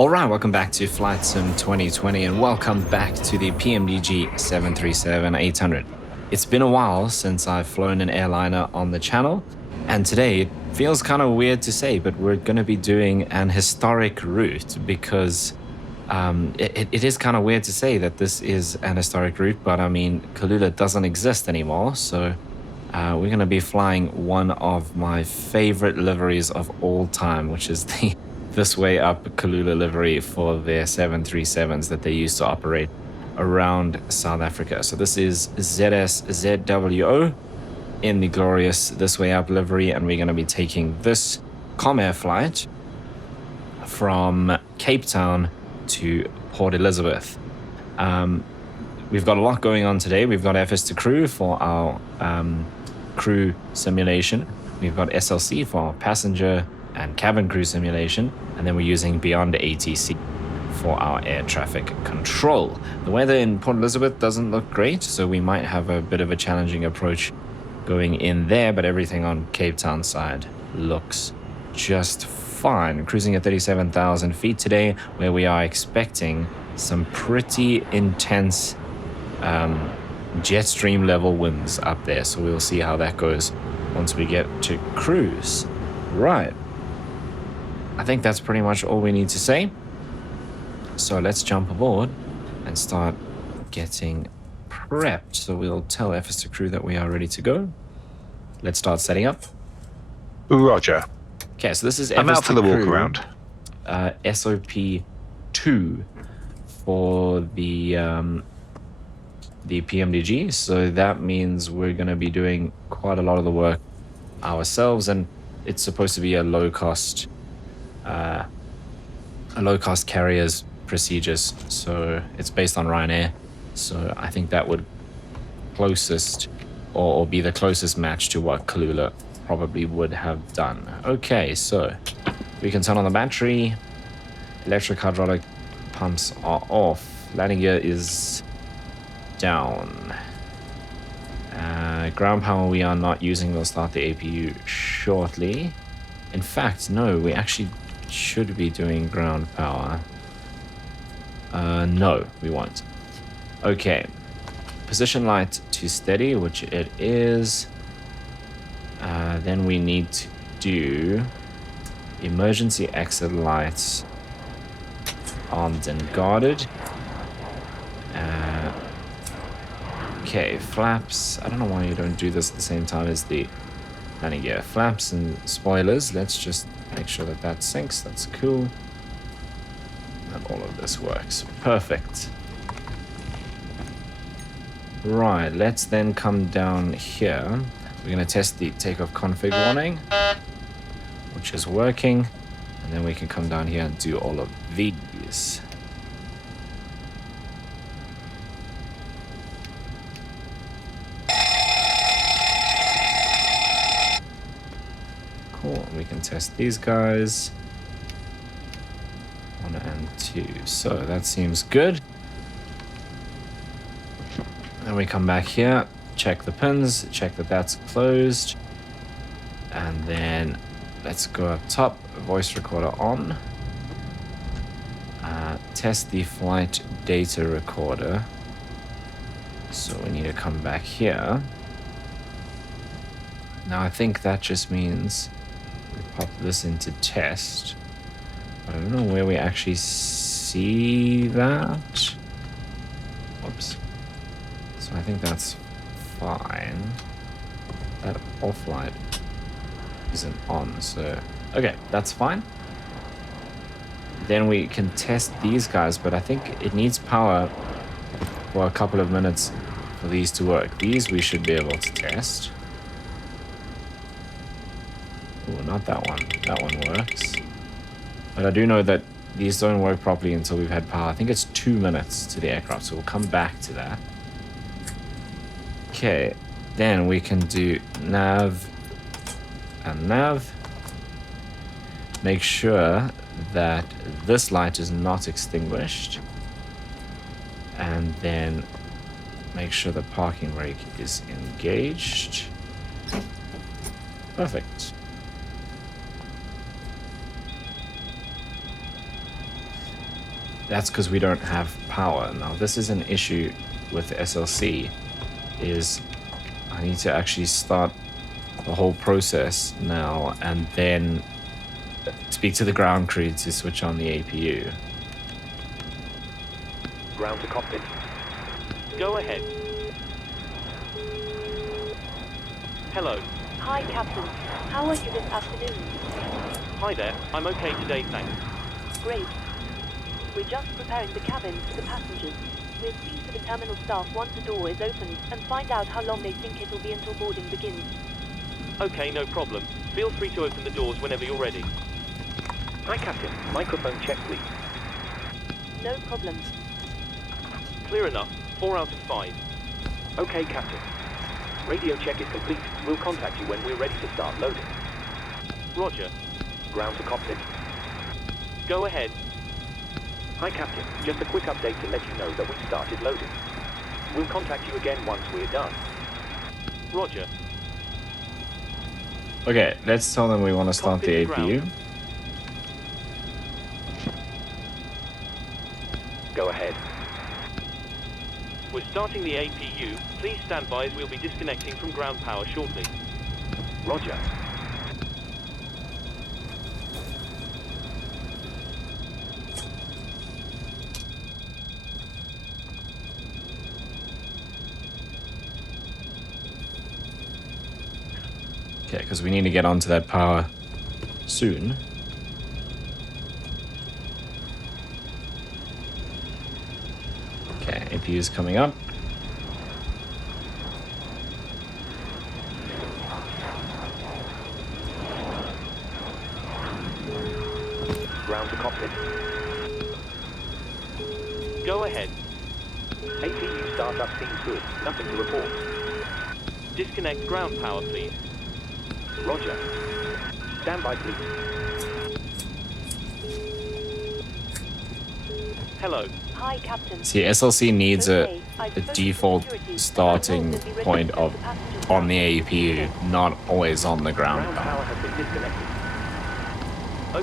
Alright, welcome back to Flight Sim 2020 and welcome back to the PMDG B738. It's been a while since I've flown an airliner on the channel, and today it feels kind of weird to say, but we're going to be doing an historic route because it is kind of weird to say that this is an historic route, but I mean, Kalula doesn't exist anymore, so we're going to be flying one of my favorite liveries of all time, which is the This Way Up Kalula livery for their 737s that they used to operate around South Africa. So this is ZWO in the glorious This Way Up livery, and we're going to be taking this Comair flight from Cape Town to Port Elizabeth. We've got a lot going on today. We've got FS2Crew for our crew simulation. We've got SLC for our passenger and cabin crew simulation, and then we're using Beyond ATC for our air traffic control. The weather in Port Elizabeth doesn't look great, so we might have a bit of a challenging approach going in there, but everything on Cape Town side looks just fine. Cruising at 37,000 feet today, where we are expecting some pretty intense jet stream level winds up there, so we'll see how that goes once we get to cruise. Right, I think that's pretty much all we need to say. So let's jump aboard and start getting prepped. So we'll tell FS2Crew that we are ready to go. Let's start setting up. Roger. Okay, so this is I'm out for the walk around. SOP2 for the PMDG. So that means we're going to be doing quite a lot of the work ourselves, and it's supposed to be a low-cost carrier's procedures. So it's based on Ryanair. So I think that would closest or be the closest match to what Kalula probably would have done. Okay, so we can turn on the battery. Electric hydraulic pumps are off. Landing gear is down. Ground power we are not using. We'll start the APU shortly. In fact, no, we actually should be doing ground power. No, we won't. Okay. Position light to steady, which it is. Then we need to do emergency exit lights armed and guarded. Okay, flaps. I don't know why you don't do this at the same time as the landing gear. Flaps and spoilers. Let's just make sure that that syncs. That's cool. And all of this works. Perfect. Right, let's then come down here. We're going to test the takeoff config warning, which is working. And then we can come down here and do all of these. Cool, we can test these guys. 1 and 2. So that seems good. Then we come back here, check the pins, check that that's closed. And then let's go up top, voice recorder on. Test the flight data recorder. So we need to come back here. Now I think that just means we pop this into test. I don't know where we actually see that. Whoops. So I think that's fine. That off light isn't on, so okay, that's fine. Then we can test these guys, but I think it needs power for a couple of minutes for these to work. These we should be able to test. Oh, not that one. That one works. But I do know that these don't work properly until we've had power. I think it's 2 minutes to the aircraft, so we'll come back to that. Okay, then we can do nav and nav. Make sure that this light is not extinguished. And then make sure the parking brake is engaged. Perfect. that's because we don't have power. Now, this is an issue with the SLC, is I need to actually start the whole process now and then speak to the ground crew to switch on the APU. Ground to cockpit. Go ahead. Hello. Hi, Captain. How are you this afternoon? Hi there. I'm okay today, thanks. Great. We're just preparing the cabins for the passengers. We'll speak to the terminal staff once the door is opened and find out how long they think it will be until boarding begins. Okay, no problem. Feel free to open the doors whenever you're ready. Hi, Captain. Microphone check, please. No problem. Clear enough. 4 out of 5. Okay, Captain. Radio check is complete. We'll contact you when we're ready to start loading. Roger. Ground to cockpit. Go ahead. Hi, Captain. Just a quick update to let you know that we've started loading. We'll contact you again once we're done. Roger. Okay, let's tell them we want to start the Cockpit to APU. ground. Go ahead. We're starting the APU. Please stand by as we'll be disconnecting from ground power shortly. Roger. Okay, because we need to get onto that power soon. Okay, APU is coming up. Ground to cockpit. Go ahead. APU startup seems good. Nothing to report. Disconnect ground power, please. Roger. Stand by, please. Hello. Hi, Captain. See, SLC needs Okay, a I've spoken to default security. starting They'll be ready point to of take the passengers on down. the APU, not always on the ground Ground power. power has been disconnected.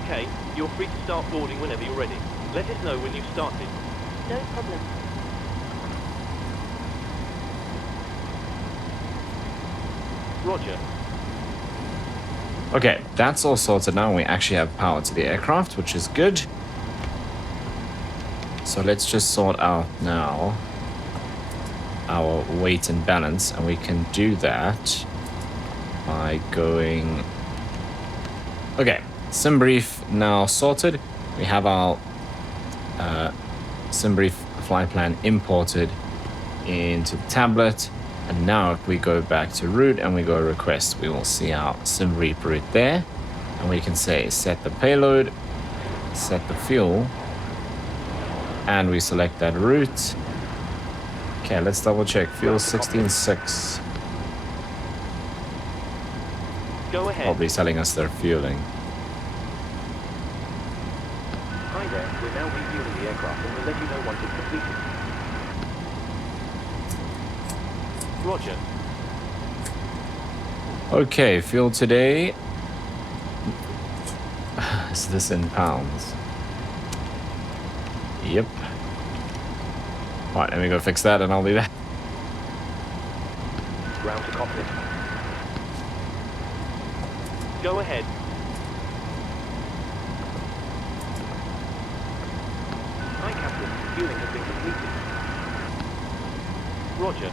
Okay, you're free to start boarding whenever you're ready. Let us know when you've started. No problem. Roger. Okay, that's all sorted now. We actually have power to the aircraft, which is good. So let's just sort out now our weight and balance, and we can do that by going... Okay, Simbrief now sorted. We have our Simbrief flight plan imported into the tablet. And now if we go back to route and we go request, we will see our Simbrief route there. And we can say set the payload, set the fuel, and we select that route. Okay, let's double check. Fuel 16.6. Go ahead. Probably telling us they're fueling. Hi there. We're now refueling the aircraft and we'll let you know once it's completed. Roger. Okay, fuel today. Is this in pounds? Yep. Alright, let me go fix that and I'll be back. Ground to cockpit. Go ahead. Hi, Captain. Fueling has been completed. Roger.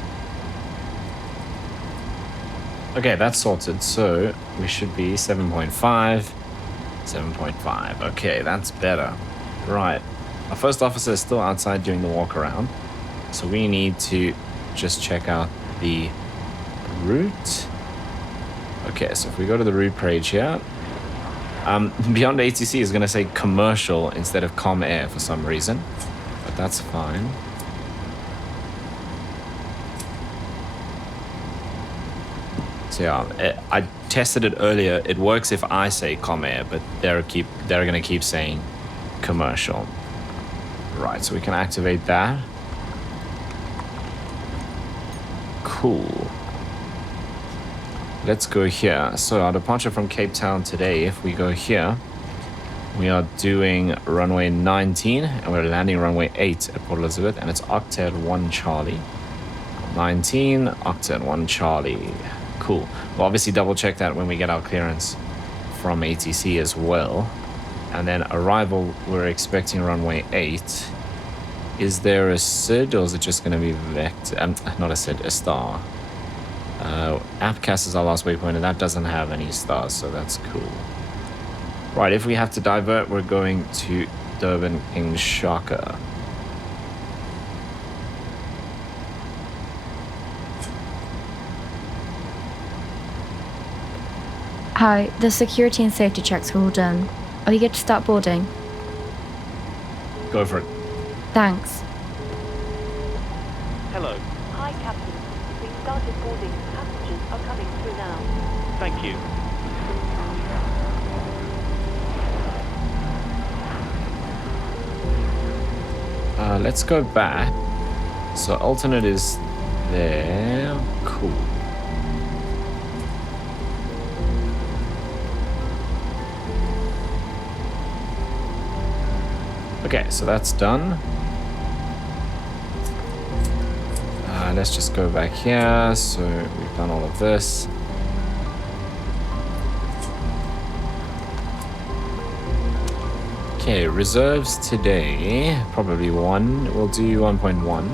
Okay, that's sorted. So we should be 7.5. 7.5. Okay, that's better. Right. Our first officer is still outside doing the walk around. So we need to just check out the route. Okay, so if we go to the route page here, Beyond ATC is going to say commercial instead of com air for some reason, but that's fine. So yeah, I tested it earlier. It works if I say com air, but they're going to keep saying commercial. Right, so we can activate that. Cool. Let's go here. So our departure from Cape Town today, if we go here, We are doing runway 19 and we're landing runway 8 at Port Elizabeth, and it's Octet 1 Charlie. 19, Octet 1 Charlie. Cool. We'll obviously double check that when we get our clearance from ATC as well. And then arrival, we're expecting runway 8. Is there a SID or is it just going to be vector? Not a SID, a star. Appcast is our last waypoint and that doesn't have any stars, so that's cool. Right, if we have to divert, we're going to Durban King Shaka. Hi, the security and safety checks are all done. Are you good to start boarding? Go for it. Thanks. Hello. Hi, Captain. We've started boarding. Passengers are coming through now. Thank you. Let's go back. So alternate is there. Cool. Okay, so that's done. Let's just go back here. So we've done all of this. Okay, reserves today, probably 1. We'll do 1.1.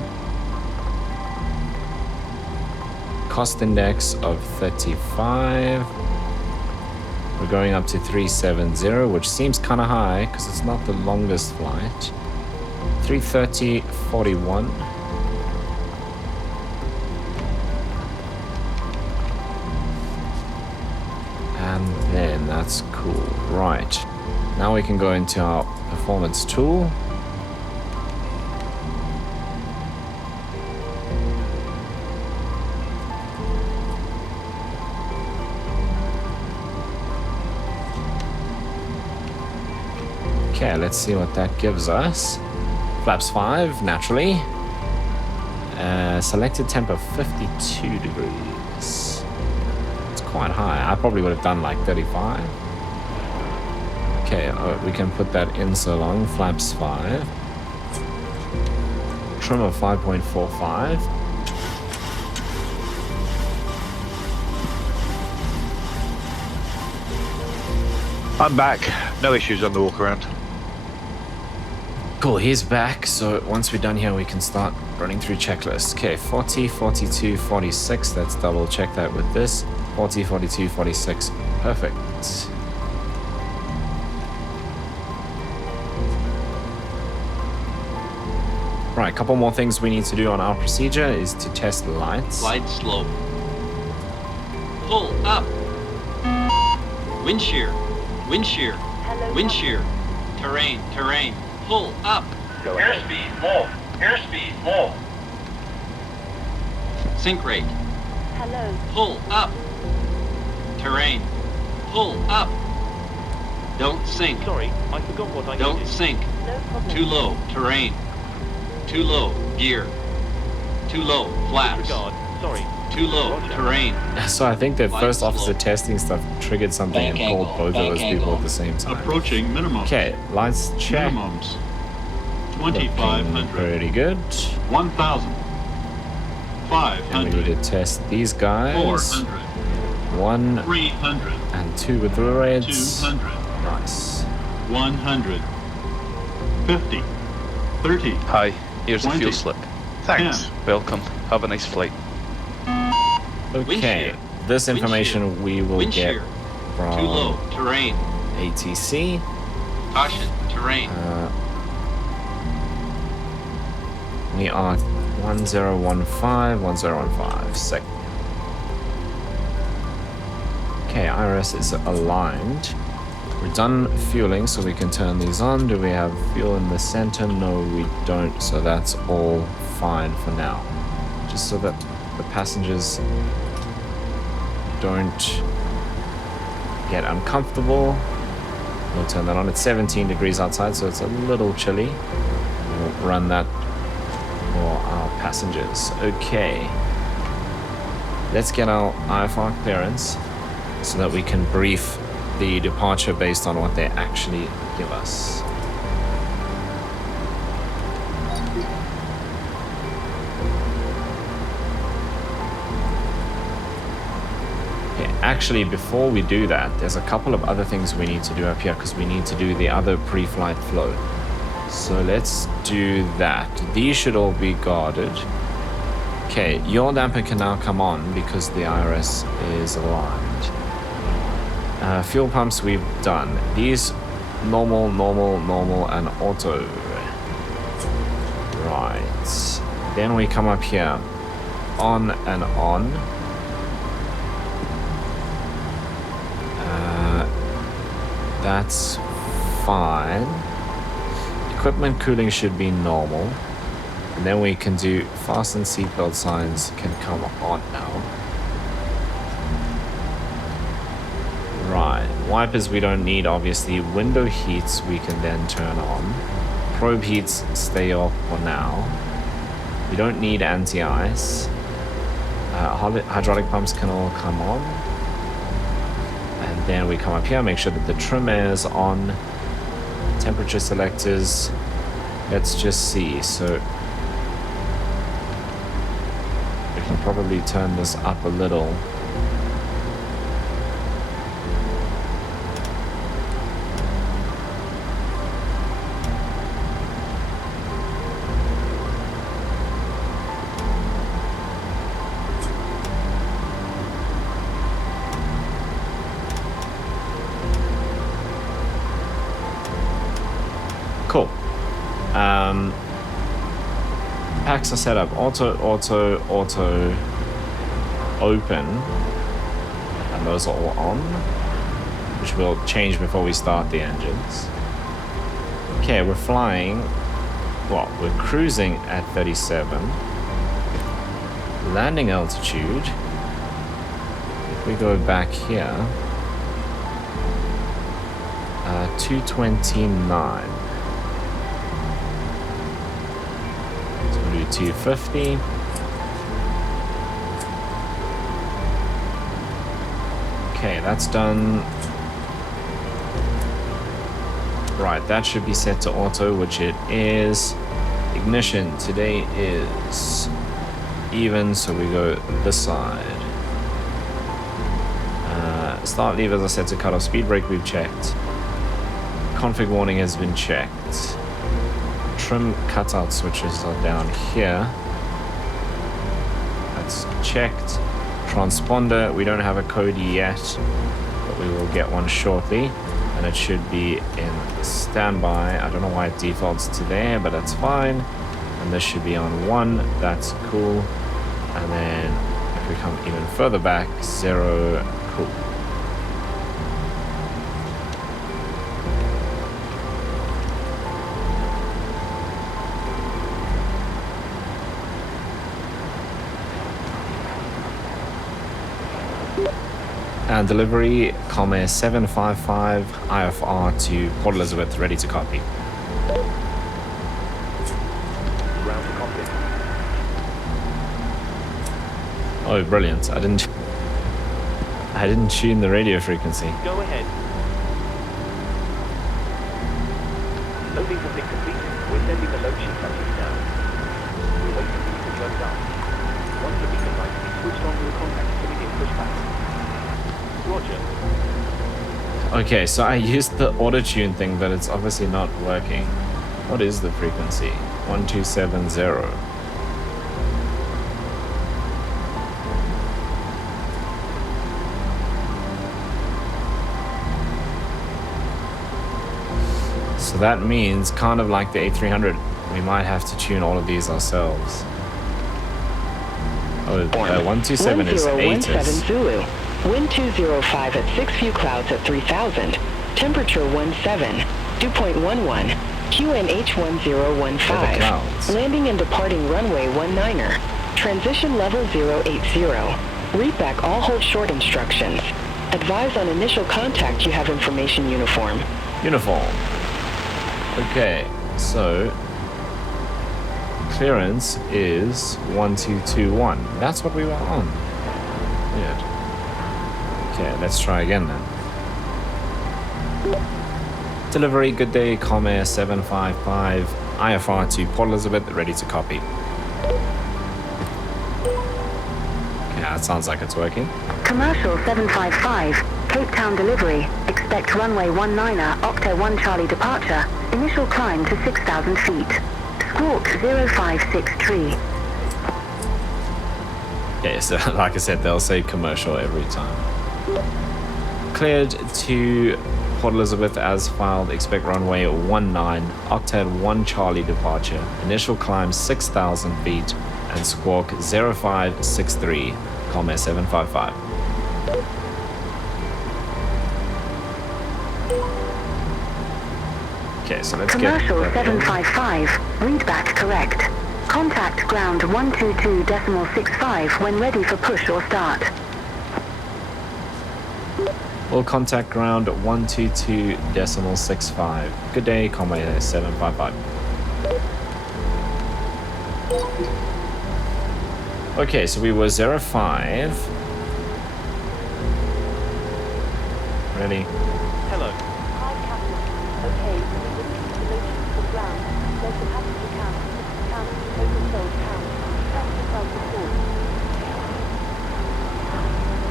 Cost index of 35. We're going up to 370, which seems kind of high because it's not the longest flight. 330.41. And then that's cool. Right. Now we can go into our performance tool. Okay, let's see what that gives us. Flaps 5, naturally. Selected temp of 52 degrees. It's quite high. I probably would have done like 35. Okay, we can put that in so long. Flaps 5. Trim of 5.45. I'm back. No issues on the walk around. Cool, he's back. So once we're done here, we can start running through checklists. Okay, 40, 42, 46. Let's double check that with this. 40, 42, 46. Perfect. Right, a couple more things we need to do on our procedure is to test the lights. Slide slope. Pull up. Wind shear. Wind shear. Hello, Wind Captain. shear. Terrain. Terrain. Pull up. Go ahead. Airspeed low. Airspeed low. Sink rate. Hello. Pull up. Terrain. Pull up. Don't sink. Sorry, I forgot what I Don't needed. sink. No problem. Too low. Terrain. Too low. Gear. Too low. Flaps. Disregard. Sorry. Too low. Roger. Terrain. So I think the Light first officer slope. testing stuff triggered something and Bank called angle, both of bank those people angle. at the same time. Approaching minimums. Okay, lights check. Minimums. Looking 2,500. pretty good. 1,000. And we need 500. to test these guys. 400. 1 300. and 2 with the reds. 200. Nice. 100. 50. 30. Hi, here's the 20. fuel slip. Thanks. 10. Welcome. Have a nice flight. Okay, shear. this Wind information we will Wind get shear. from Too low. Terrain. ATC. Caution. Terrain. We are 1015, 1015. Sec. Okay, IRS is aligned. We're done fueling, so we can turn these on. Do we have fuel in the center? No, we don't. So that's all fine for now. Just so that the passengers don't get uncomfortable. We'll turn that on. It's 17 degrees outside, so it's a little chilly. We'll run that for our passengers. Okay. Let's get our IFR clearance so that we can brief the departure based on what they actually give us. Actually, before we do that, there's a couple of other things we need to do up here because we need to do the other pre-flight flow. So let's do that. These should all be guarded. Okay, your damper can now come on because the IRS is aligned. Fuel pumps we've done. These normal, and auto. Right. Then we come up here. On and on. That's fine. Equipment cooling should be normal. And then we can do fasten seatbelt signs can come on now. Right. Wipers we don't need, obviously. Window heats we can then turn on. Probe heats stay off for now. We don't need anti-ice. Hydraulic pumps can all come on. And then we come up here, make sure that the trim air is on. Temperature selectors. Let's just see. So we can probably turn this up a little. Cool. Packs are set up. Auto, open. And those are all on. Which will change before we start the engines. Okay, we're flying. Well, we're cruising at 37. Landing altitude. If we go back here. 229. 250. Okay, that's done. Right, that should be set to auto, which it is. Ignition today is even, so we go this side. Start levers are set to cut off. Speed brake we've checked. Config warning has been checked. Trim cutout switches are down here. That's checked. Transponder, we don't have a code yet, but we will get one shortly. And it should be in standby. I don't know why it defaults to there, but that's fine. And this should be on 1. That's cool. And then if we come even further back, 0, cool. And delivery, Comair 755 IFR to Port Elizabeth, ready to copy. Ground to cockpit. Oh, brilliant! I didn't tune the radio frequency. Go ahead. Loading has been completed. We're sending the load sheet message now. We're waiting for you to close up. Once the beacon light is switched on, we'll contact you to begin pushback. Roger. Okay, so I used the auto-tune thing, but it's obviously not working. What is the frequency? 1270. So that means, kind of like the A300, we might have to tune all of these ourselves. Oh, 127 is 1017 8. Zulu. Wind 205 at 6 few clouds at 3000. Temperature 17. Dew point 11. QNH 1015. Landing and departing runway 19er. Transition level 080. Read back all hold short instructions. Advise on initial contact you have information uniform. Uniform. Okay, so clearance is 1221. That's what we were on. Weird. Okay, let's try again then. Delivery, good day, Comair 755, IFR to Port Elizabeth, ready to copy. Okay, that sounds like it's working. Commercial 755, Cape Town delivery. Expect runway 19er, Octa 1 Charlie departure. Initial climb to 6,000 feet. Squawk 0563. Yeah, so like I said, they'll say commercial every time. Cleared to Port Elizabeth as filed. Expect runway 19, Octa 1 Charlie departure. Initial climb 6,000 feet and squawk 0563, Comair 755. Okay, so let's Commercial get 755, readback correct. Contact ground 122.65 when ready for push or start. We'll contact ground 122.65. Good day, Comair 755. Okay, so we were 05. Ready? Hello. Hi, Captain. Okay, we will need the location for ground. There's the passenger count, total sold count. Press yourself to port.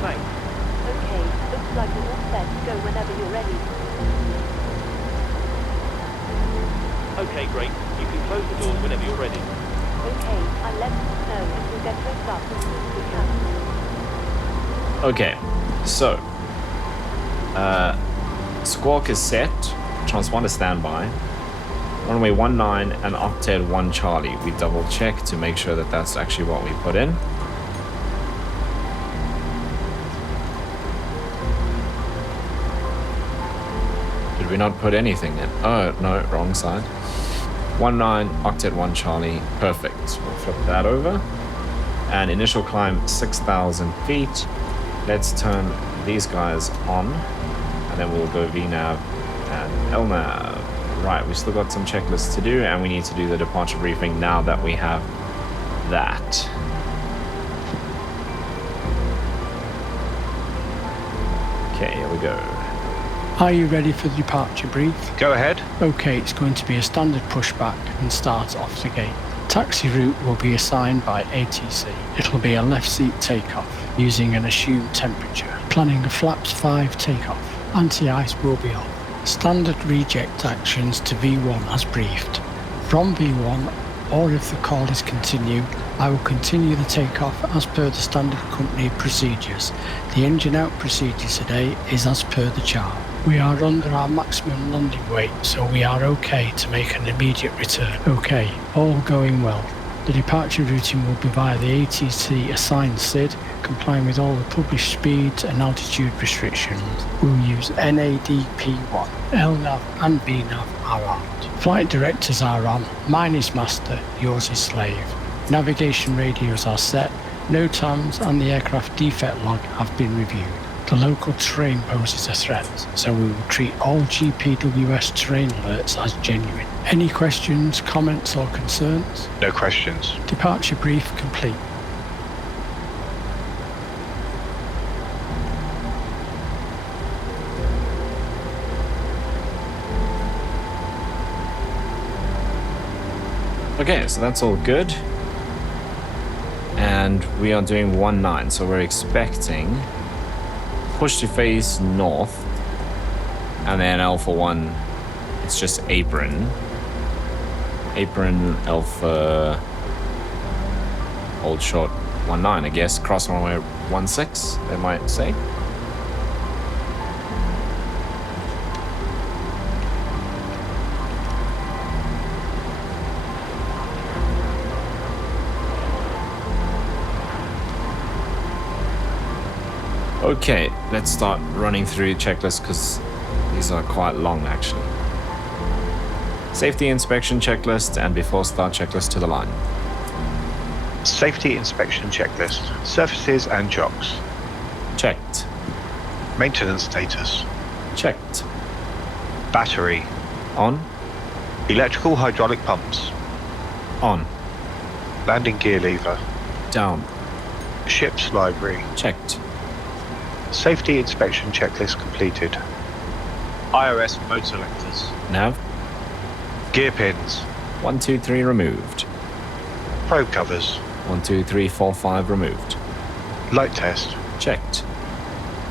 Thanks. Okay, looks like we're all set. Go whenever you're ready. Okay, great. You can close the doors whenever you're ready. Okay, I'll let you know and we'll get closed up as soon as we can. Okay, so squawk is set, transponder standby, runway 19 and Octet 1 Charlie. We double check to make sure that that's actually what we put in. Did we not put anything in? Oh no, wrong side. 19 Octet 1 Charlie, perfect. We'll flip that over. And initial climb 6,000 feet. Let's turn these guys on, and then we'll go VNAV and LNAV. Right, we still got some checklists to do, and we need to do the departure briefing now that we have that. Okay, here we go. Are you ready for the departure brief? Go ahead. Okay, it's going to be a standard pushback and start off the gate. Taxi route will be assigned by ATC. It'll be a left seat takeoff using an assumed temperature. Planning a flaps 5 takeoff. Anti-ice will be off. Standard reject actions to V1 as briefed. From V1, or if the call is continue, I will continue the takeoff as per the standard company procedures. The engine out procedure today is as per the chart. We are under our maximum landing weight, so we are okay to make an immediate return. Okay, all going well. The departure routing will be via the ATC assigned SID, complying with all the published speeds and altitude restrictions. We'll use NADP1, LNAV and VNAV are armed. Flight directors are on, mine is master, yours is slave. Navigation radios are set, NOTAMs and the aircraft defect log have been reviewed. The local terrain poses a threat, so we will treat all GPWS terrain alerts as genuine. Any questions, comments or concerns? No questions. Departure brief complete. Okay, so that's all good. And we are doing 19, so we're expecting push to face north, and then Alpha 1, it's just apron Alpha hold short 19, I guess, cross runway 16, they might say. Okay, let's start running through checklists because these are quite long actually. Safety inspection checklist and before start checklist to the line. Safety inspection checklist. Surfaces and chocks. Checked. Maintenance status. Checked. Battery. On. Electrical hydraulic pumps. On. Landing gear lever. Down. Ship's library. Checked. Safety inspection checklist completed. IRS mode selectors. Nav. Gear pins. 1, 2, 3 removed. Probe covers. 1, 2, 3, 4, 5 removed. Light test. Checked.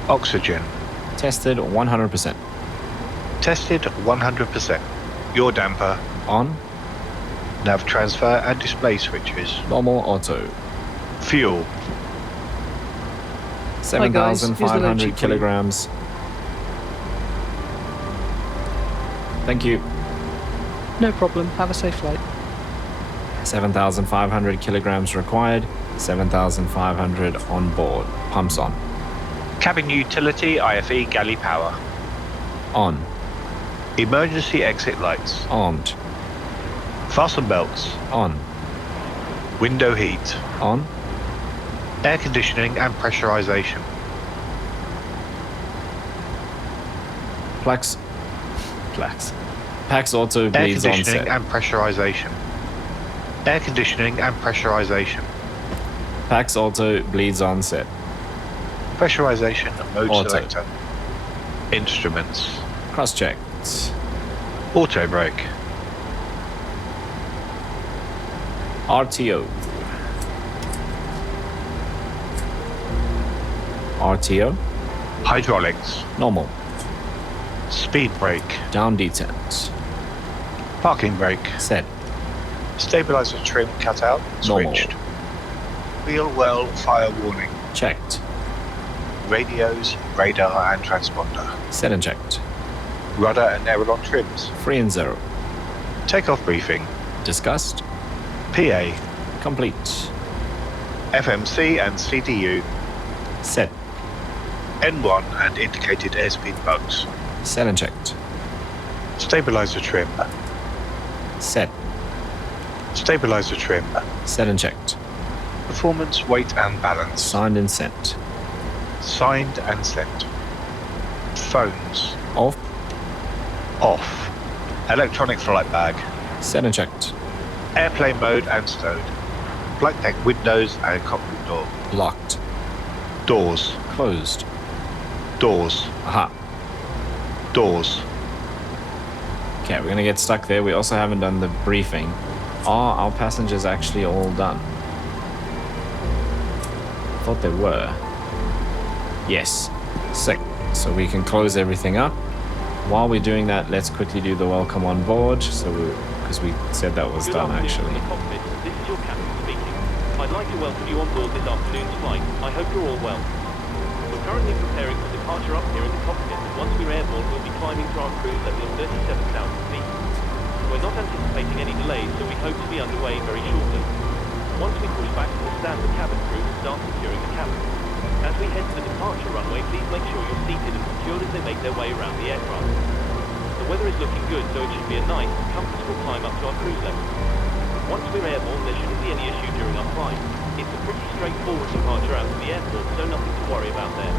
Oxygen. Tested 100%. Tested 100%. Yaw damper. On. Nav transfer and display switches. Normal auto. Fuel. 7,500 kilograms. Thank you. No problem. Have a safe flight. 7,500 kilograms required. 7,500 on board. Pumps on. Cabin utility IFE galley power. On. Emergency exit lights. Armed. Fasten belts. On. Window heat. On. Air conditioning and pressurization. Plax. PAX auto bleeds Air on conditioning set. and pressurization. Air conditioning and pressurization. PAX auto bleeds on set. Pressurization mode Auto. selector. Instruments. Cross-checked. Auto brake. RTO. RTO. Hydraulics. Normal. Speed brake. Down detent. Parking brake. Set. Stabilizer trim cut out. Normal. Switched. Wheel well fire warning. Checked. Radios, radar and transponder. Set and checked. Rudder and aileron trims. 3 and 0. Takeoff briefing. Discussed. PA. Complete. FMC and CDU. Set. N1 and indicated airspeed bugs. Set and checked. Stabilizer trim. Set. Stabilizer trim. Set and checked. Performance, weight and balance. Signed and sent. Signed and sent. Phones. Off. Off. Electronic flight bag. Set and checked. Airplane mode and stowed. Flight deck windows and cockpit door. Locked. Doors. Closed. Doors. Aha. Doors. Okay, we're gonna get stuck there. We also haven't done the briefing. Are our passengers actually all done? I thought they were. Yes. Sick. So we can close everything up. While we're doing that, let's quickly do the welcome on board. So because we said that was Good done afternoon actually. from the cockpit. This is your captain speaking. I'd like to welcome you on board this afternoon's flight. I hope you're all well. We're currently preparing for departure up here in the cockpit. Once we're airborne, we'll be climbing to our cruise level of 37,000 feet. We're not anticipating any delays, so we hope to be underway very shortly. Once we push back, we'll stand the cabin crew to start securing the cabin. As we head to the departure runway, please make sure you're seated and secured as they make their way around the aircraft. The weather is looking good, so it should be a nice, comfortable climb up to our cruise level. Once we're airborne, there shouldn't be any issue during our climb. It's a pretty straightforward departure out of the airport, so nothing to worry about there.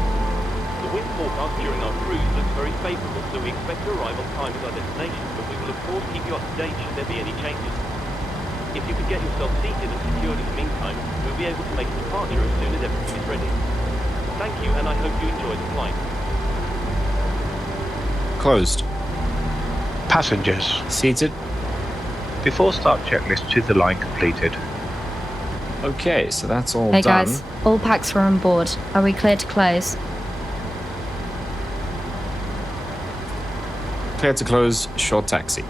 The wind forecast during our cruise looks very favourable, so we expect to arrive on time at our destination, but we will of course keep you up to date should there be any changes. If you could get yourself seated and secured in the meantime, we'll be able to make a departure as soon as everything is ready. Thank you, and I hope you enjoy the flight. Closed. Passengers. Seated. Before start checklist to the line completed. Okay, so that's all Hey done. guys, all packs are on board. Are we clear to close? Clear to close. Short taxi.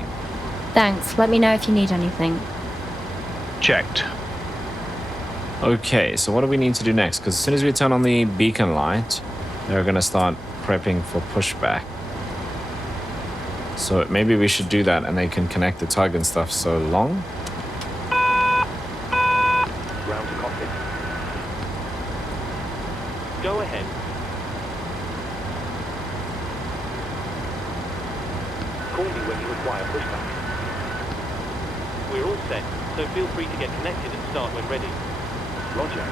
Thanks. Let me know if you need anything. Checked. Okay, so what do we need to do next? Because as soon as we turn on the beacon light, they're going to start prepping for pushback. So maybe we should do that and they can connect the tug and stuff so long. Ground to cockpit. Go ahead. Call me when you require pushback. We're all set, so feel free to get connected and start when ready. Roger.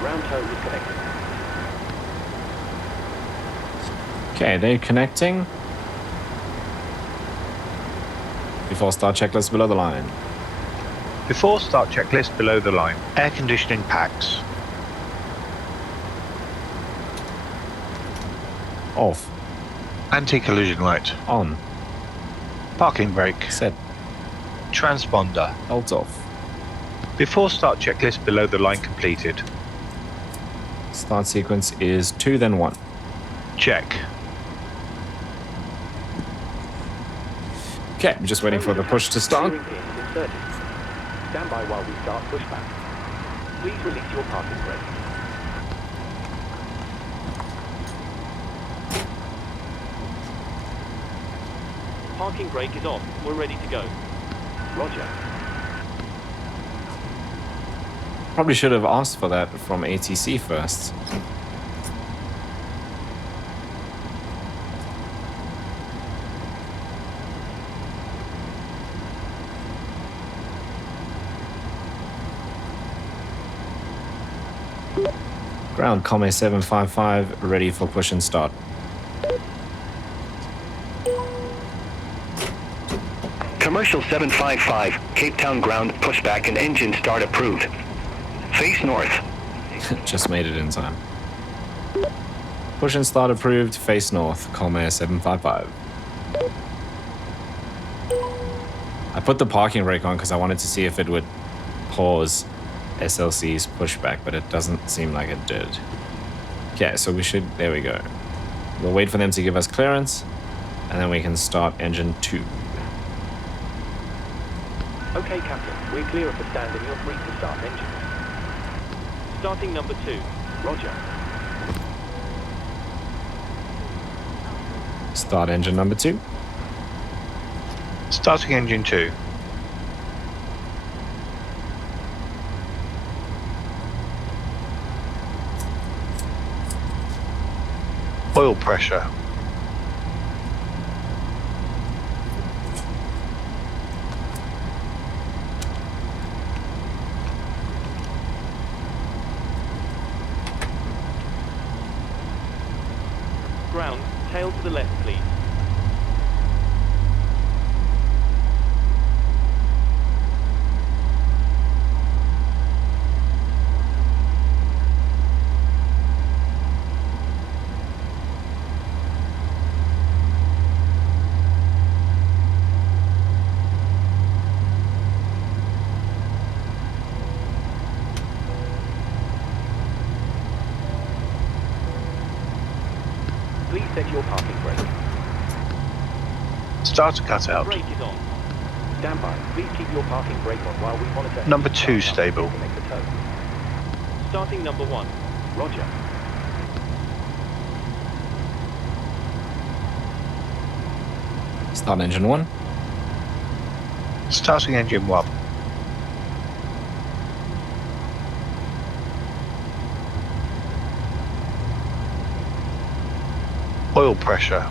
Ground tow is connected. Okay, they're connecting. Before start checklist below the line. Before start checklist below the line. Air conditioning packs. Off. Anti-collision light. On. Parking brake. Set. Transponder. Alt off. Before start checklist below the line completed. Start sequence is 2 then 1. Check. Okay, I'm just waiting for the push to start. Stand by while we start pushback. Please release your parking brake. Parking brake is off. We're ready to go. Roger. Probably should have asked for that from ATC first. Ground, Comme 755, ready for push and start. Commercial 755, Cape Town ground, pushback and engine start approved. Face north. Just made it in time. Push and start approved, face north, Comme 755. I put the parking brake on because I wanted to see if it would pause SLC's pushback, but it doesn't seem like it did. Okay, so we should, there we go. We'll wait for them to give us clearance, and then we can start engine 2. Okay, Captain, we're clear of the stand and you're free to start engine. Starting number 2. Roger. Start engine number 2. Starting engine 2. Oil pressure. Ground, tail to the left, please. Please set your parking brake. Starter cutout. Brake is on. Stand by. Please keep your parking brake on while we monitor. Number 2 stable. Make the turn. Starting number 1. Roger. Start engine 1. Starting engine 1. Oil pressure.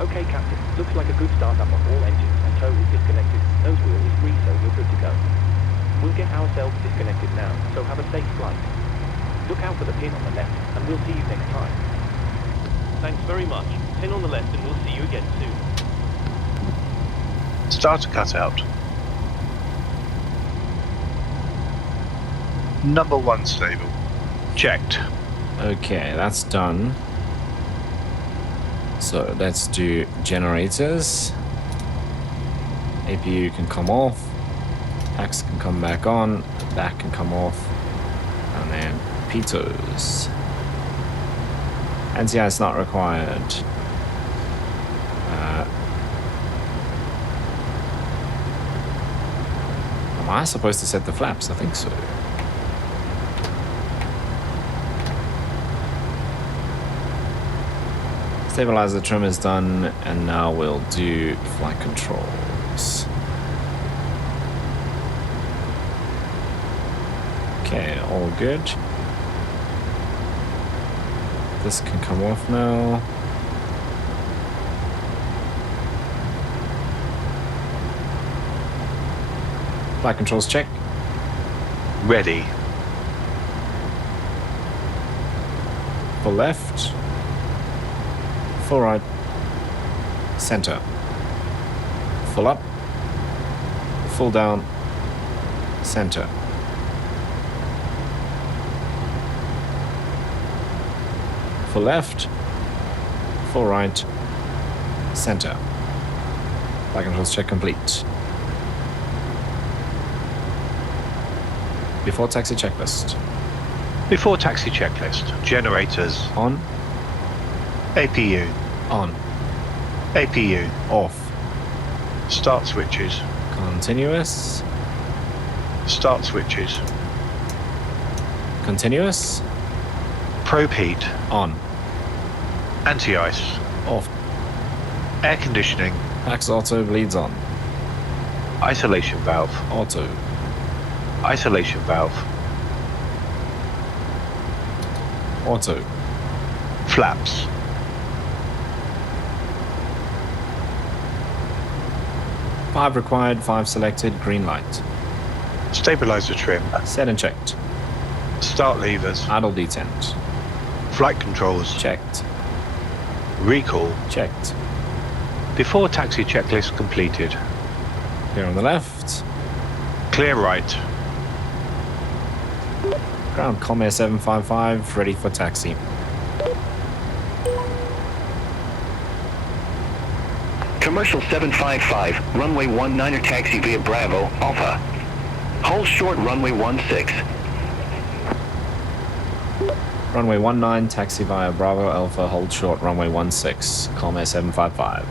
Okay, Captain. Looks like a good startup on all engines and tow is disconnected. Nose wheel is free, so we're good to go. We'll get ourselves disconnected now, so have a safe flight. Look out for the pin on the left, and we'll see you next time. Thanks very much. Pin on the left and we'll see you again soon. Starter cutout. Number 1 stable. Checked. Okay, that's done. So let's do generators. APU can come off. Axe can come back on. Back can come off. And then pitos. NCI is not required. Am I supposed to set the flaps? I think so. Stabilizer trim is done, and now we'll do flight control. course. Okay, all good. This can come off now. Flight controls check. Ready. Full left. Full right. Center. Full up. Full down. Center. Full left. Full right. Center. Flight controls check complete. Before taxi checklist. Before taxi checklist. Generators. On. APU. On. APU. Off. Start switches. Continuous. Start switches. Continuous. Probe heat. On. Anti-ice. Off. Air conditioning. Pax auto bleeds on. Isolation valve. Auto. Isolation valve. Auto. Flaps. Five required, 5 selected, green light. Stabilizer trim. Set and checked. Start levers. Idle detent. Flight controls. Checked. Recall. Checked. Before taxi checklist completed. Here on the left. Clear right. Ground Comair 755, ready for taxi. Commercial 755, runway 19er taxi via Bravo, Alpha. Hold short runway 16. Runway 19, taxi via Bravo Alpha, hold short runway 16, Comair 755.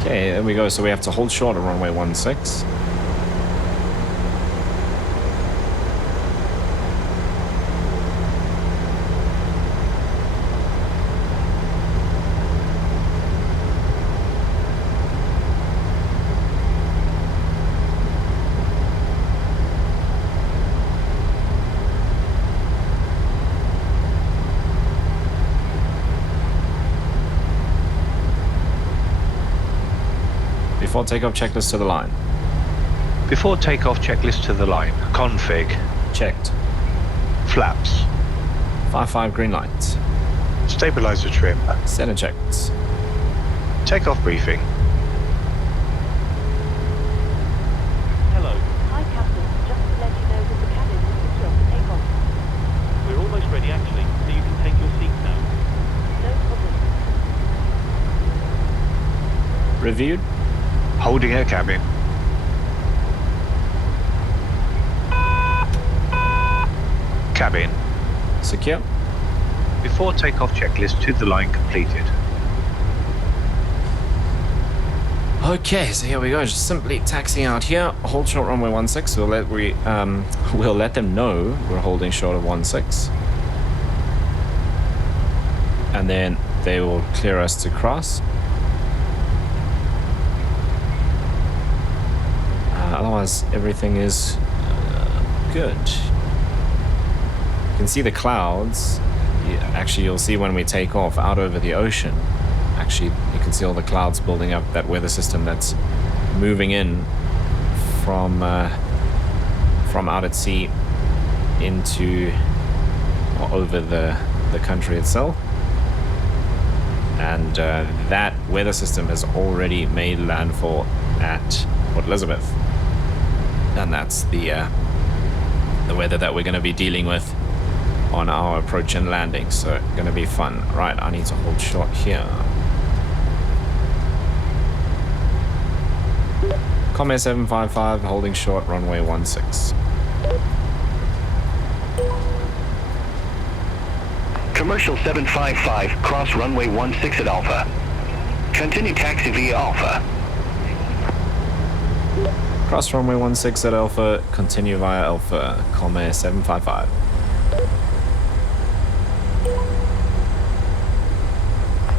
Okay, there we go. So we have to hold short on runway 16. Before takeoff, checklist to the line. Before takeoff, checklist to the line. Config. Checked. Flaps. 5-5 green light. Stabilizer trim. Set and checked. Takeoff briefing. Hello. Hi, Captain. Just to let you know that the cabin is secure for takeoff. We're almost ready actually, so you can take your seats now. No problem. Reviewed. Holding air cabin. Cabin. Secure. Before takeoff, checklist to the line completed. Okay, so here we go. Just simply taxi out here. Hold short runway 16. We'll let them know we're holding short of 16. And then they will clear us to cross. Otherwise, everything is good. You can see the clouds. Actually, you'll see when we take off out over the ocean. Actually, you can see all the clouds building up, that weather system that's moving in from out at sea into or over the country itself. And that weather system has already made landfall at Port Elizabeth. And that's the weather that we're going to be dealing with on our approach and landing. So going to be fun. Right, I need to hold short here. Comair 755 holding short runway 16. Commercial 755, cross runway 16 at Alpha. Continue taxi via Alpha. Cross runway 16 at Alpha, continue via Alpha, Comair 755.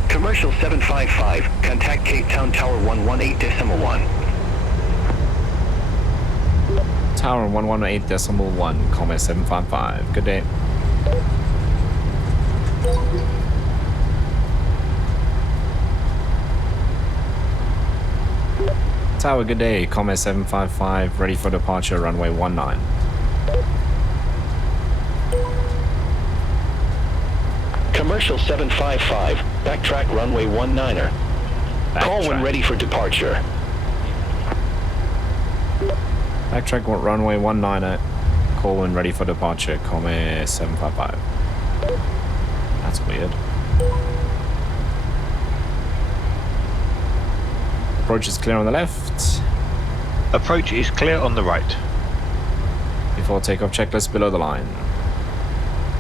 Commercial 755, contact Cape Town Tower 118.1. Tower 118.1, Comair 755. Good day. Tower, good day. Comair 755, ready for departure, runway 19. Commercial 755, backtrack runway 19er. Call when ready for departure. Backtrack runway 19er. Call when ready for departure, Comair 755. That's weird. Approach is clear on the left. Approach is clear on the right. Before takeoff checklist below the line.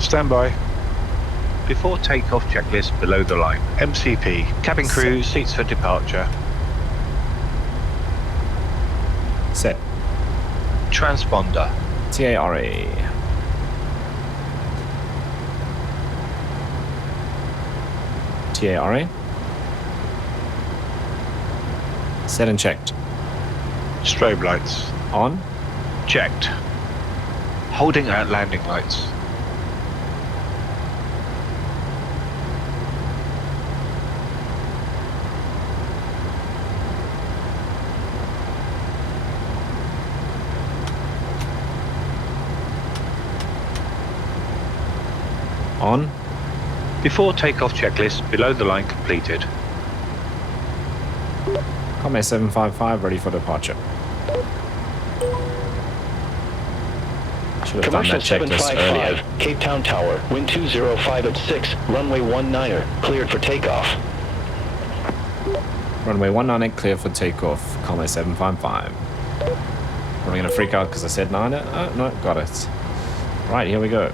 Stand by. Before takeoff checklist below the line. MCP, cabin crew, seats for departure. Set. Transponder. TARA. TARA. Set and checked. Strobe lights. On. Checked. Holding at landing lights. On. Before takeoff checklist below the line completed. Comair 755 ready for departure. Should have done Commercial that checklist earlier. 755, Cape Town Tower, wind 205 at 6, runway 19er, cleared for takeoff. Runway 19 clear for takeoff. Comair 755. Are we going to freak out because I said 9? Oh, no, got it. Right, here we go.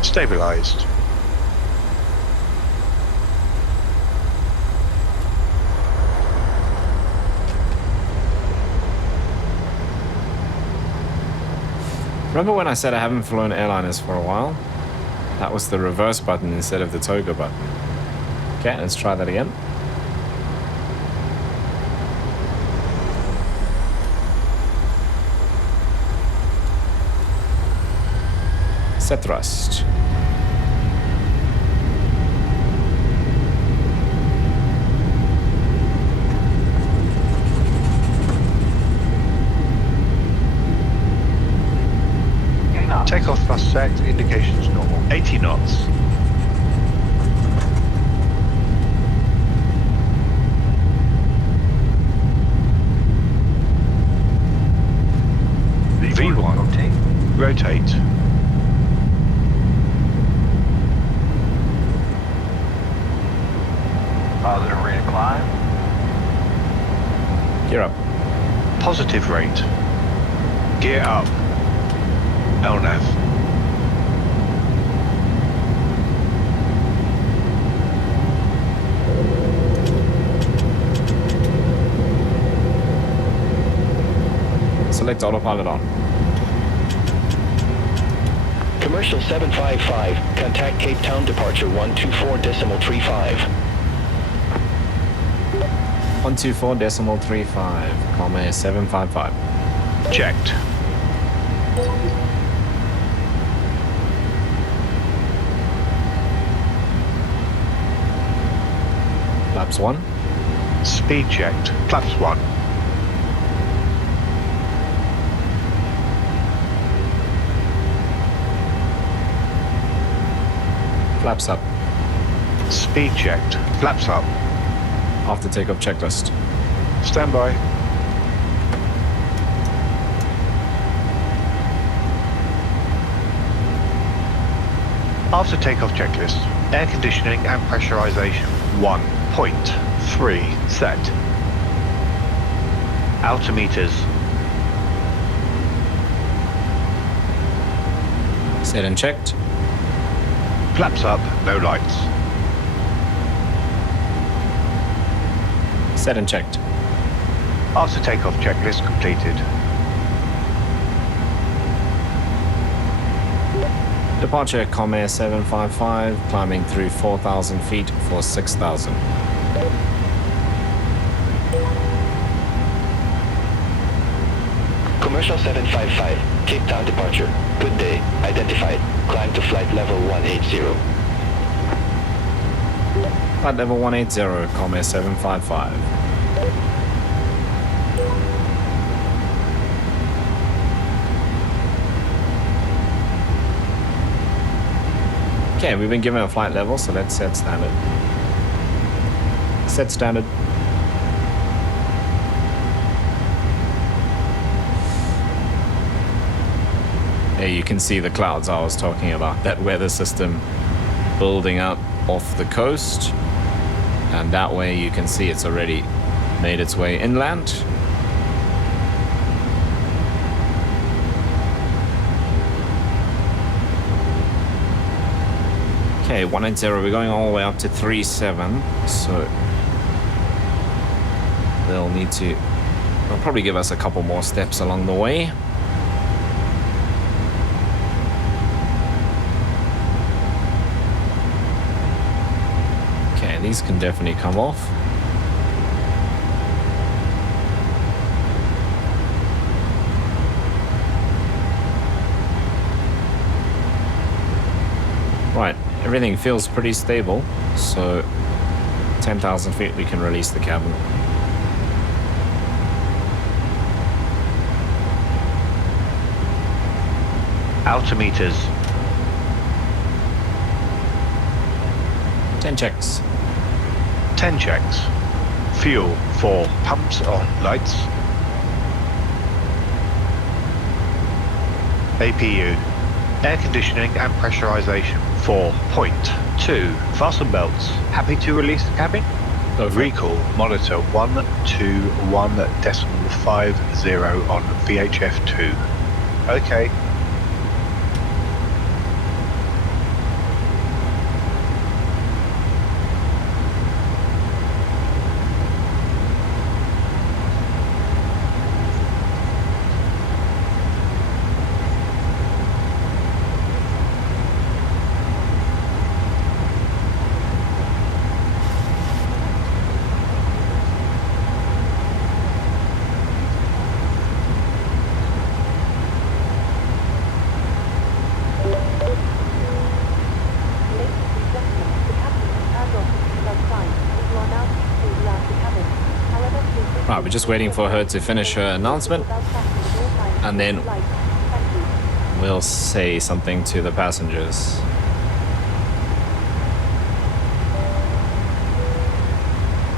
Stabilized. Remember when I said I haven't flown airliners for a while? That was the reverse button instead of the toga button. Okay, let's try that again. Set thrust. Takeoff thrust set, indications normal. 80 knots. V1. Rotate. Positive rate of climb. Gear up. Positive rate. Gear up. LNAV. Select autopilot on. Commercial 755, contact Cape Town departure 124.35. 124.35, Comair 755. Checked. Flaps 1. Speed checked. Flaps 1. Flaps up. Speed checked. Flaps up. After takeoff checklist. Stand by. After takeoff checklist. Air conditioning and pressurization. 1.3 set. Altimeters. Set and checked. Flaps up, no lights. Set and checked. After takeoff checklist completed. Departure Comair 755, climbing through 4,000 feet for 6,000. Commercial 755, Cape Town departure. Good day, identified. Climb to flight level 180. Flight level 180, Comair 755. Okay, we've been given a flight level, so let's set standard. Set standard. There you can see the clouds I was talking about, that weather system building up off the coast. And that way you can see it's already made its way inland. Okay, 180, we're going all the way up to 37, so they'll probably give us a couple more steps along the way. Okay, these can definitely come off. Right. Everything feels pretty stable, so 10,000 feet we can release the cabin. Altimeters. 10 checks. 10 checks. Fuel for pumps on lights. APU. Air conditioning and pressurization. 4.2. Fasten belts. Happy to release the cabin? Recall monitor 121.50 on VHF2. Okay. Right, we're just waiting for her to finish her announcement, and then we'll say something to the passengers.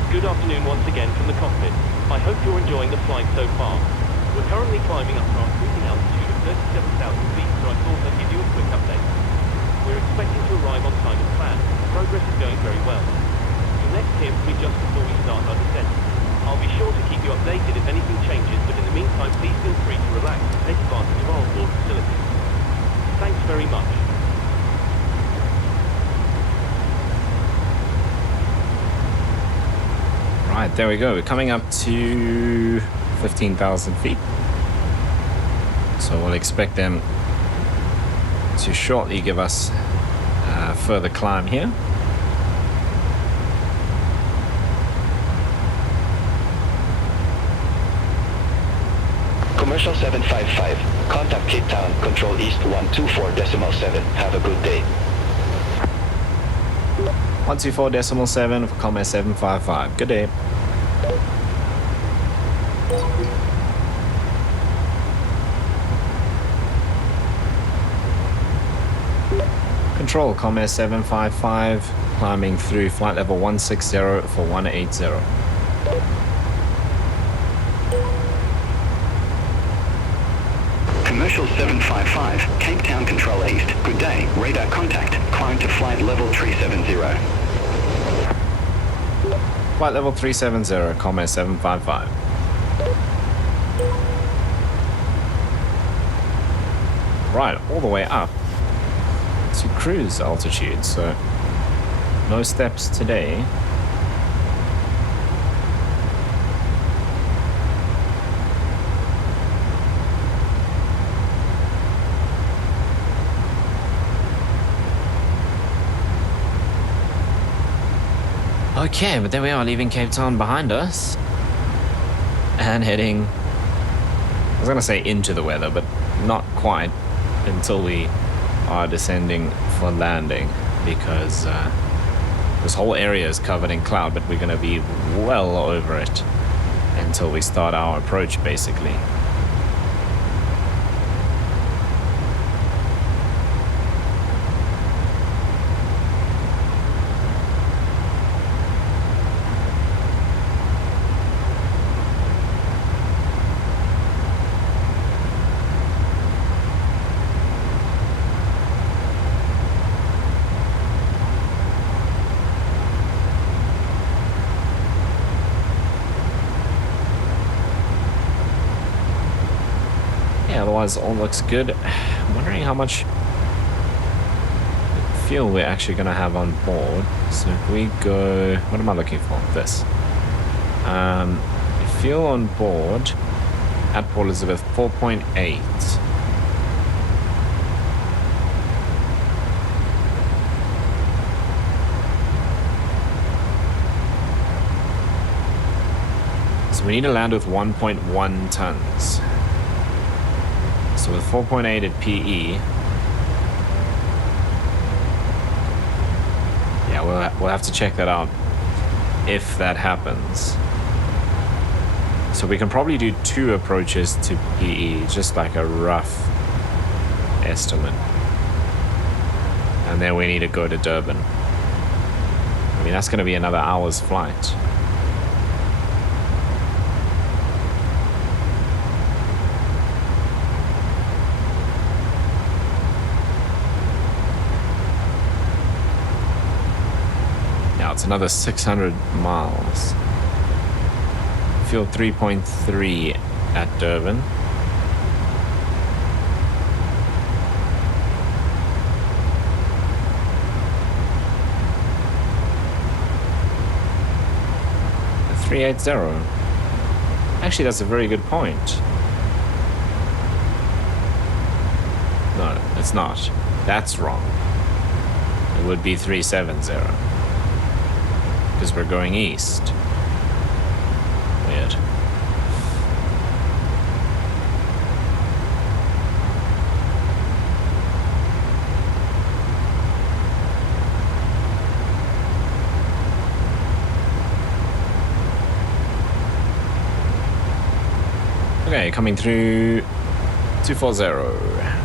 Good afternoon once again from the cockpit. I hope you're enjoying the flight so far. We're currently climbing up to our cruising altitude of 37,000 feet, so I thought I'd give you a quick update. We're expecting to arrive on time as planned. Progress is going very well. You'll next hear from me just before we start our descent. I'll be sure to keep you updated if anything changes, but in the meantime, please feel free to relax and take advantage of our onboard facilities. Thanks very much. Right, there we go. We're coming up to 15,000 feet. So we'll expect them to shortly give us a further climb here. Commercial 755, contact Cape Town, control east 124.7. Have a good day. 124.7 for Comair 755. Good day. Control Comair 755, climbing through flight level 160 for 180. Commercial 755, Cape Town control east. Good day, radar contact. Climb to flight level 370. Flight level 370, Comair 755. Right, all the way up to cruise altitude, so no steps today. Okay, but there we are, leaving Cape Town behind us. And heading, I was gonna say into the weather, but not quite until we are descending for landing, because this whole area is covered in cloud, but we're gonna be well over it until we start our approach, basically. Otherwise, all looks good. I'm wondering how much fuel we're actually going to have on board. So if we go, what am I looking for? This. Fuel on board at Port Elizabeth 4.8. So we need to land with 1.1 tons. So with 4.8 at PE, yeah, we'll have to check that out if that happens. So we can probably do 2 approaches to PE, just like a rough estimate. And then we need to go to Durban. I mean, that's going to be another hour's flight. It's another 600 miles. Fuel 3.3 at Durban. A 380. Actually, that's a very good point. No, it's not. That's wrong. It would be 370. Because we're going east. Weird. Okay, coming through 240.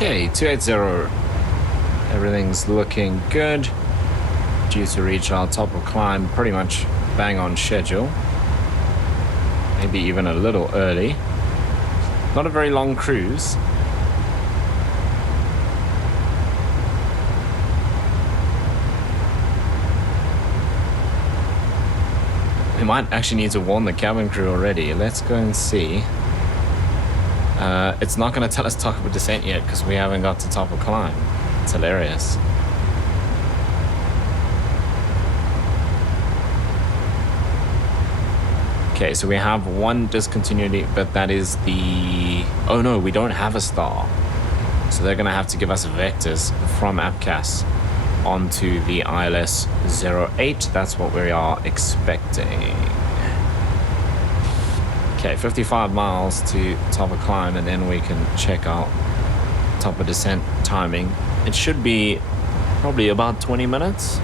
Okay, 280. Everything's looking good. Due to reach our top of climb pretty much bang on schedule. Maybe even a little early. Not a very long cruise. We might actually need to warn the cabin crew already. Let's go and see. It's not going to tell us top of descent yet because we haven't got to top of climb. It's hilarious. Okay, so we have one discontinuity, but that is the... Oh no, we don't have a star. So they're going to have to give us vectors from APCAS onto the ILS 08. That's what we are expecting. Okay, 55 miles to top of climb, and then we can check out top of descent timing. It should be probably about 20 minutes.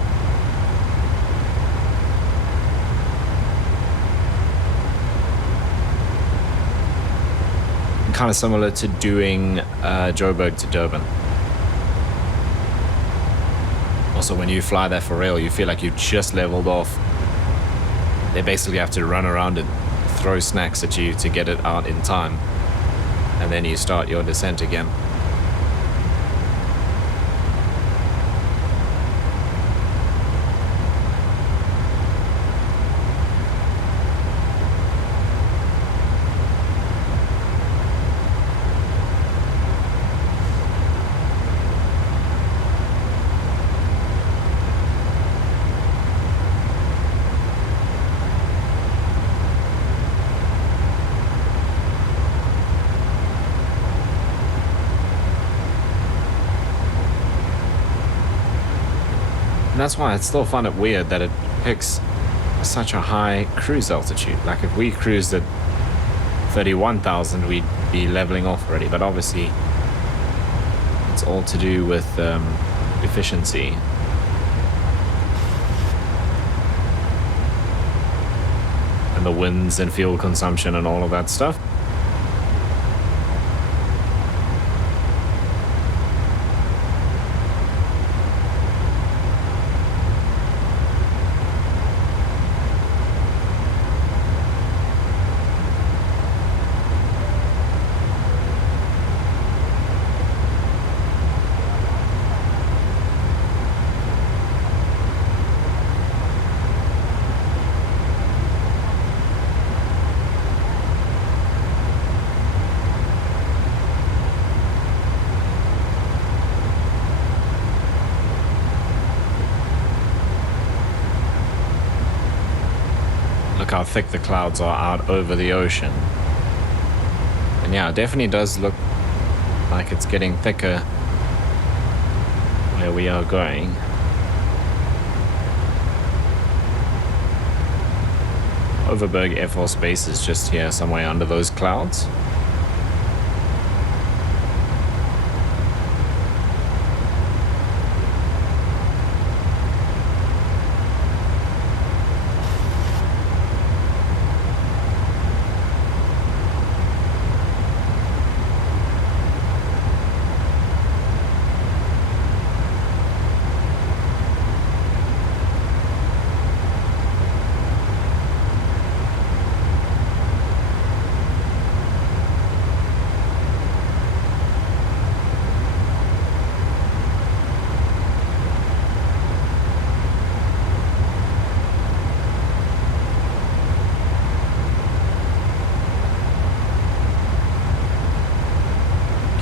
Kind of similar to doing Joburg to Durban. Also, when you fly there for real, you feel like you've just leveled off. They basically have to run around and throw snacks at you to get it out in time. And then you start your descent again. And that's why I still find it weird that it picks such a high cruise altitude. Like if we cruised at 31,000, we'd be leveling off already. But obviously, it's all to do with efficiency. And the winds and fuel consumption and all of that stuff. Look how thick the clouds are out over the ocean. And yeah, it definitely does look like it's getting thicker where we are going. Overberg Air Force Base is just here somewhere under those clouds.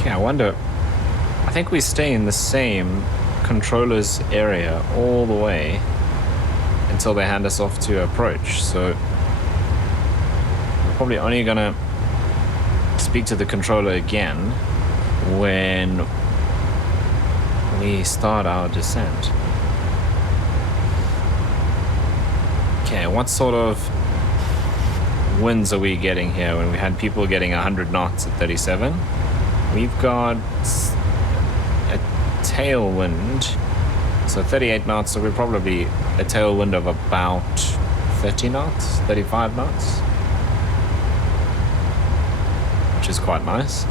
I wonder, I think we stay in the same controllers area all the way until they hand us off to approach. So we're probably only gonna speak to the controller again when we start our descent. Okay, what sort of winds are we getting here when we had people getting 100 knots at 37? We've got a tailwind, so 38 knots, so we're probably a tailwind of about 30 knots, 35 knots, which is quite nice.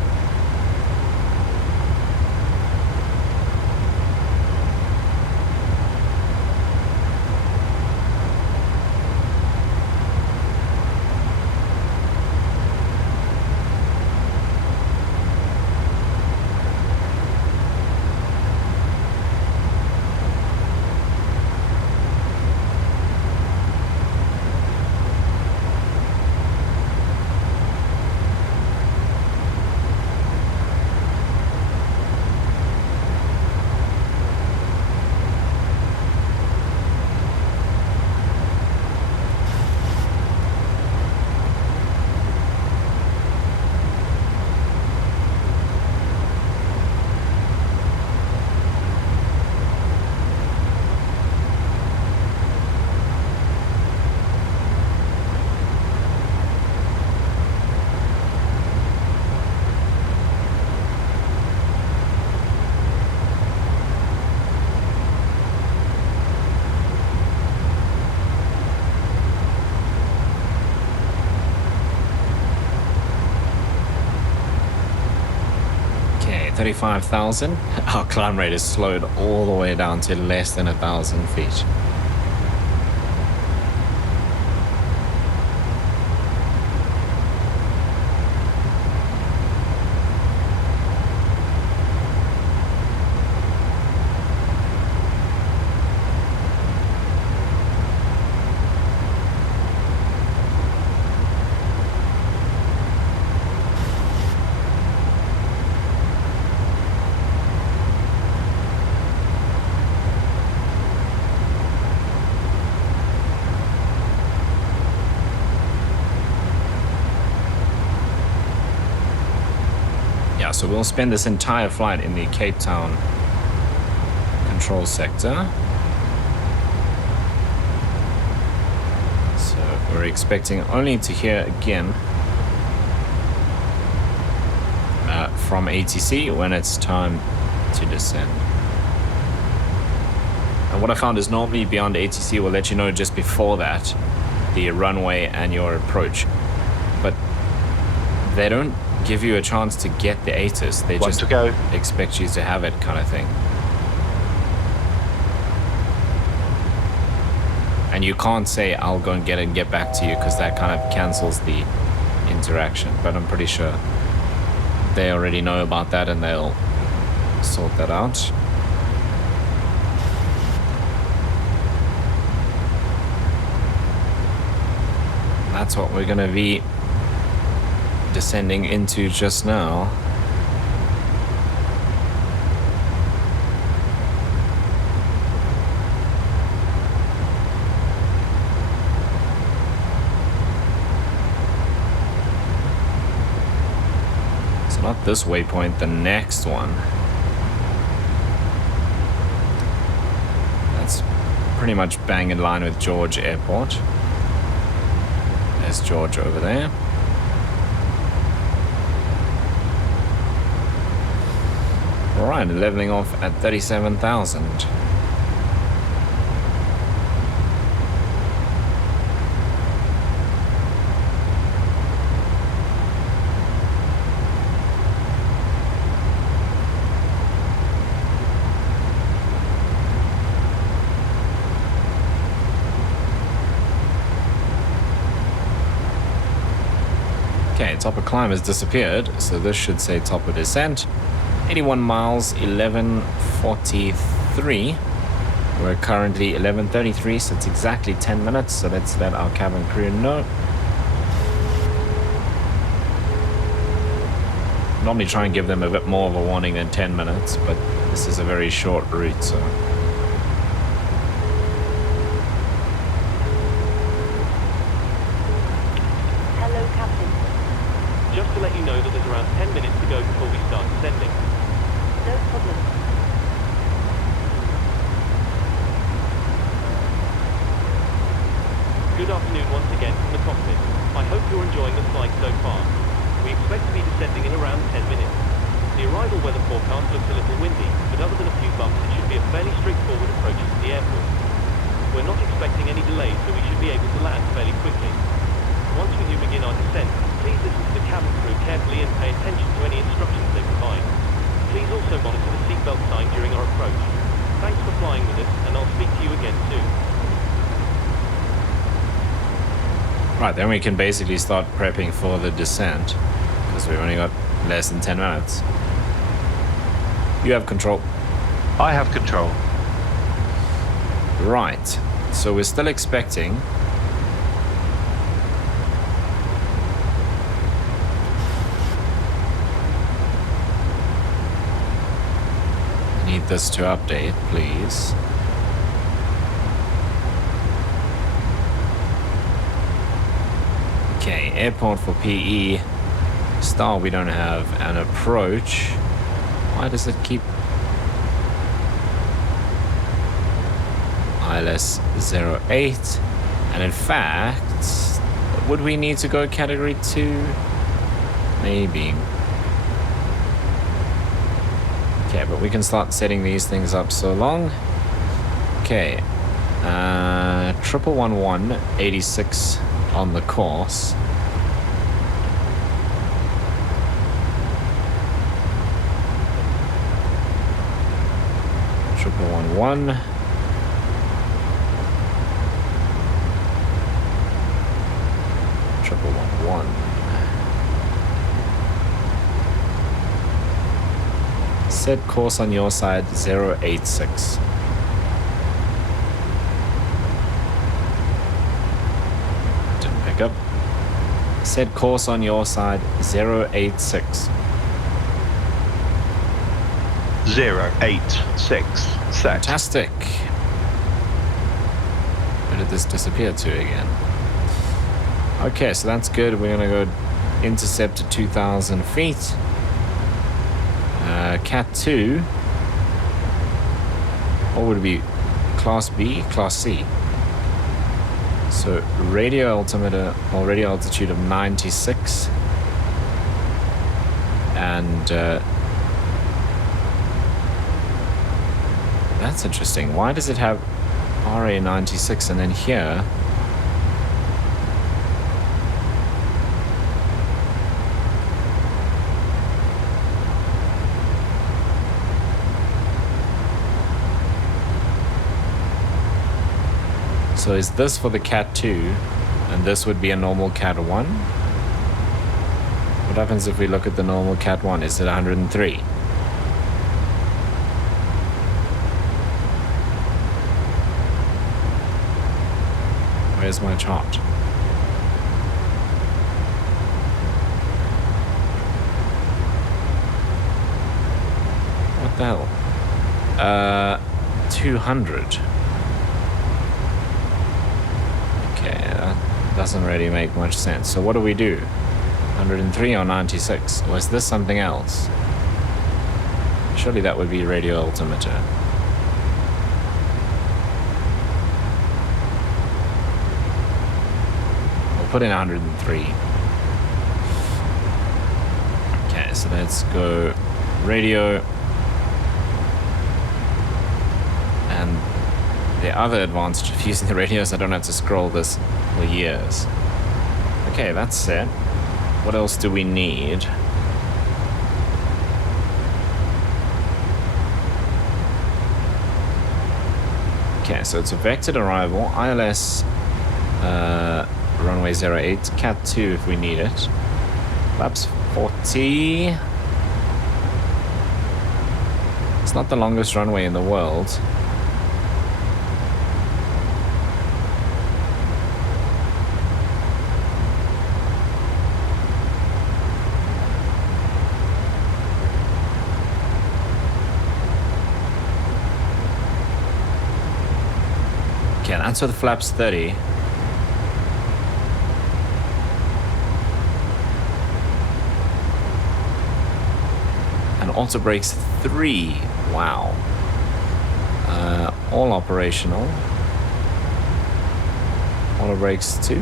35,000. Our climb rate is slowed all the way down to less than 1,000 feet. So we'll spend this entire flight in the Cape Town control sector. So we're expecting only to hear again from ATC when it's time to descend. And what I found is normally beyond ATC will let you know just before that the runway and your approach, but they don't give you a chance to get the ATIS. They just expect you to have it, kind of thing. And you can't say I'll go and get it and get back to you, because that kind of cancels the interaction. But I'm pretty sure they already know about that and they'll sort that out. That's what we're gonna be descending into just now. So not this waypoint, the next one. That's pretty much bang in line with George Airport. There's George over there. Alright, leveling off at 37,000. Okay, top of climb has disappeared, so this should say top of descent. 81 miles, 11:43. We're currently 11:33, so it's exactly 10 minutes. So let's let our cabin crew know. Normally try and give them a bit more of a warning than 10 minutes, but this is a very short route, so. Hello, Captain. Just to let you know that there's around 10 minutes to go before we start descending. No problem. Good afternoon once again from the cockpit. I hope you're enjoying the flight so far. We expect to be descending in around 10 minutes. The arrival weather forecast looks a little windy, but other than a few bumps, it should be a fairly straightforward approach to the airport. We're not expecting any delays, so we should be able to land fairly quickly. Once we do begin our descent, please listen to the cabin crew carefully and pay attention to any instructions they provide. Please also monitor the seatbelt sign during our approach. Thanks for flying with us, and I'll speak to you again soon. Right, then we can basically start prepping for the descent, because we've only got less than 10 minutes. You have control. I have control. Right, so we're still expecting need this to update, please. Okay, airport for PE. Star, we don't have an approach. Why does it keep ILS 08? And in fact, would we need to go category 2? Maybe. Okay, but we can start setting these things up so long. Okay, 1111 86 on the course. 1111. Triple 11. Set course on your side 086. Didn't pick up. Set course on your side 086. 086 set. Fantastic. Where did this disappear to again? Okay, so that's good. We're gonna go intercept to 2,000 feet. Cat 2. What would it be? Class B? Class C? So radio altimeter, or radio altitude of 96. And that's interesting. Why does it have RA 96 and then here? So is this for the Cat 2 and this would be a normal Cat 1? What happens if we look at the normal Cat 1? Is it 103? Where's my chart? What the hell? 200. Okay, that doesn't really make much sense. So what do we do? 103 or 96? Or is this something else? Surely that would be radio altimeter. Put in 103. Okay, so let's go radio. And the other advantage of using the radio is I don't have to scroll this for years. Okay, that's set. What else do we need? Okay, so it's a vectored arrival, ILS runway 08, Cat 2 if we need it. Flaps 40. It's not the longest runway in the world. Okay, that's with flaps 30. Auto brakes 3. Wow. All operational. Auto brakes 2.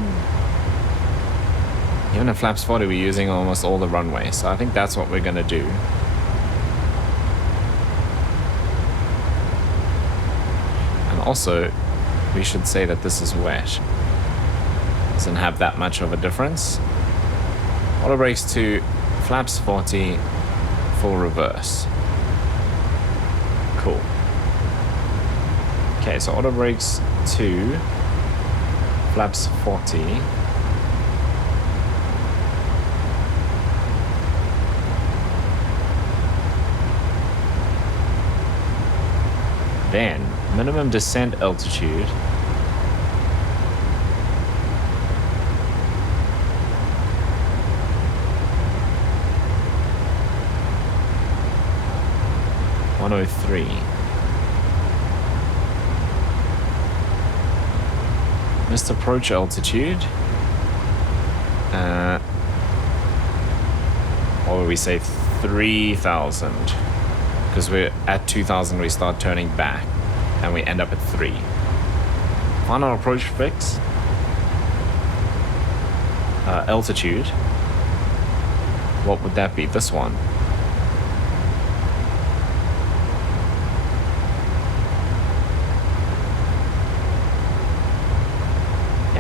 Even at flaps 40 we're using almost all the runway, so I think that's what we're gonna do. And also we should say that this is wet. Doesn't have that much of a difference. Auto brakes 2, flaps 40, full reverse. Cool. Okay, so auto brakes 2, flaps 40. Then minimum descent altitude. .103. Missed approach altitude. Or would we say 3,000? Because we're at 2,000, we start turning back, and we end up at 3. Final approach fix. Altitude. What would that be? This one.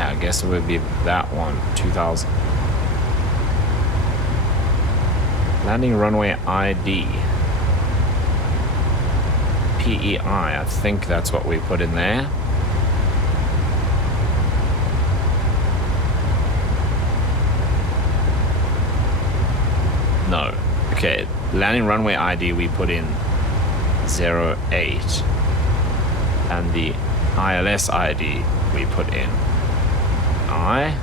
I guess it would be that one, 2,000. Landing runway ID. PEI. I think that's what we put in there. No. Okay, landing runway ID we put in 08. And the ILS ID we put in I.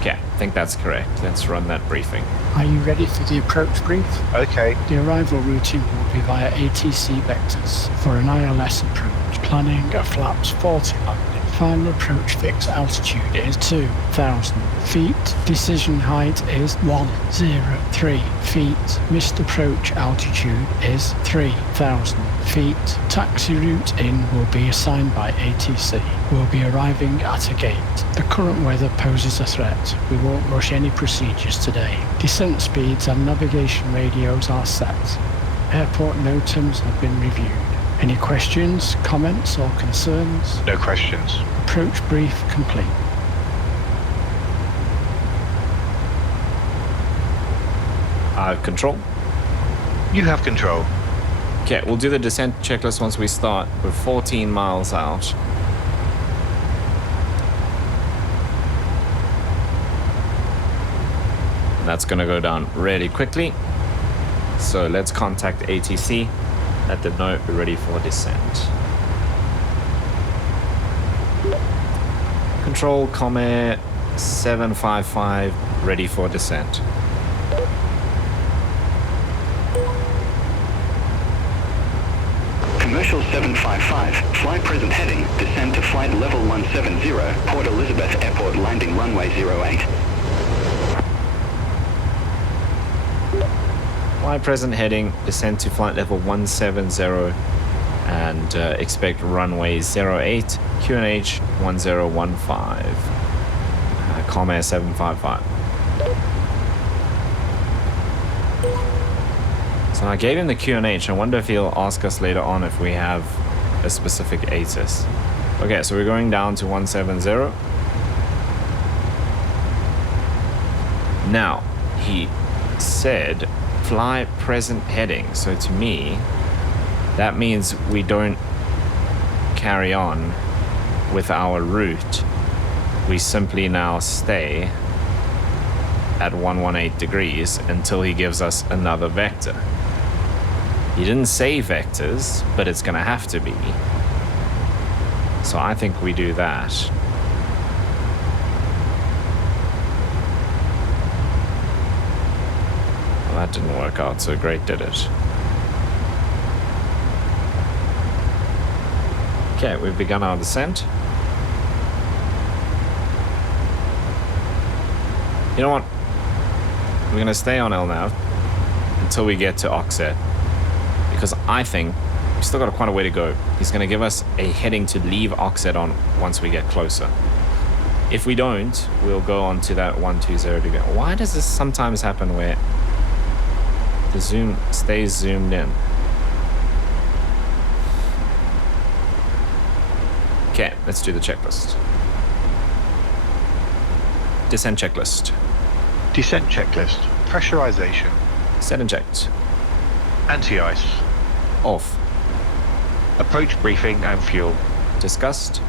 Okay, I think that's correct. Let's run that briefing. Are you ready for the approach brief? Okay. The arrival routing will be via ATC vectors for an ILS approach, planning a flaps 40 landing. Final approach fixed altitude is 2,000 feet. Decision height is 103 feet. Missed approach altitude is 3,000 feet. Taxi route in will be assigned by ATC. We'll be arriving at a gate. The current weather poses a threat. We won't rush any procedures today. Descent speeds and navigation radios are set. Airport NOTAMs have been reviewed. Any questions, comments or concerns? No questions. Approach brief complete. Control. You have control. Okay, we'll do the descent checklist once we start. We're 14 miles out. That's gonna go down really quickly. So let's contact ATC. Let them know we're ready for descent. Control, Comet 755, ready for descent. Commercial 755, fly present heading, descend to flight level 170, Port Elizabeth Airport landing runway 08. Fly present heading, descend to flight level 170 and expect runway 08, QNH 1015, Comet 755. So I gave him the QNH. I wonder if he'll ask us later on if we have a specific ATIS. Okay, so we're going down to 170. Now, he said fly present heading. So to me, that means we don't carry on with our route. We simply now stay at 118 degrees until he gives us another vector. He didn't say vectors, but it's gonna have to be. So I think we do that. Well, that didn't work out so great, did it? Okay, we've begun our descent. You know what? We're gonna stay on LNAV until we get to Oxet, because I think we've still got quite a way to go. He's gonna give us a heading to leave Oxet on once we get closer. If we don't, we'll go on to that 120 degree. Why does this sometimes happen where the zoom stays zoomed in? Okay, let's do the checklist. Descent checklist. Descent checklist. Pressurization. Set and checked. Anti-ice. Off. Approach briefing and fuel. Discussed.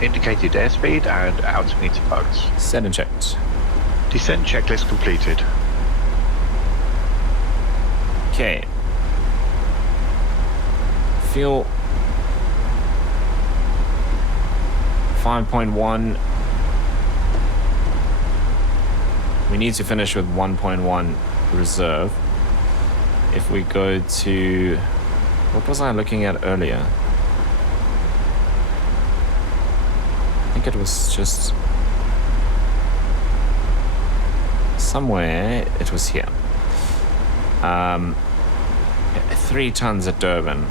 Indicated airspeed and altimeter bugs. Set and checked. Descent checklist completed. Okay. Fuel 5.1. We need to finish with 1.1 reserve. If we go to, what was I looking at earlier? I think it was just somewhere. It was here. 3 tons at Durban.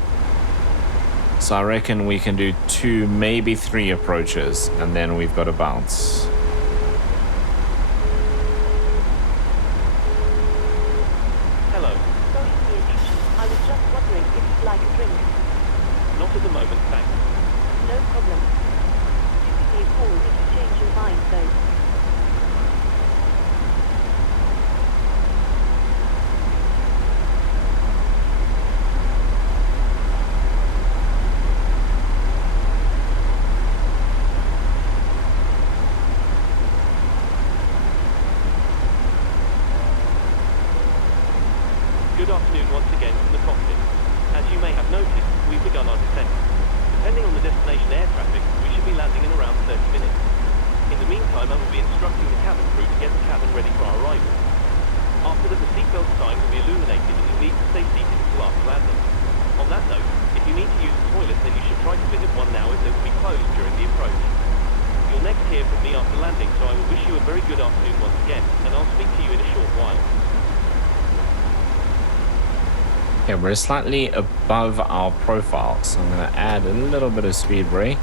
So I reckon we can do 2, maybe 3 approaches, and then we've got to bounce. Hello. Sorry for the intrusion. I was just wondering if you'd like a drink. Not at the moment, thanks. No problem. Do give me a call if you change your mind, though. good afternoon once again from the cockpit. As you may have noticed, we've begun our descent. Depending on the destination air traffic, we should be landing in around 30 minutes. In the meantime, I will be instructing the cabin crew to get the cabin ready for our arrival. After that, the seatbelt sign will be illuminated and you'll need to stay seated until after landing. On that note, if you need to use the toilet, then you should try to visit one now as they will be closed during the approach. You'll next hear from me after landing, so I will wish you a very good afternoon once again, and I'll speak to you in a short while. Okay, we're slightly above our profile, so I'm going to add a little bit of speed brake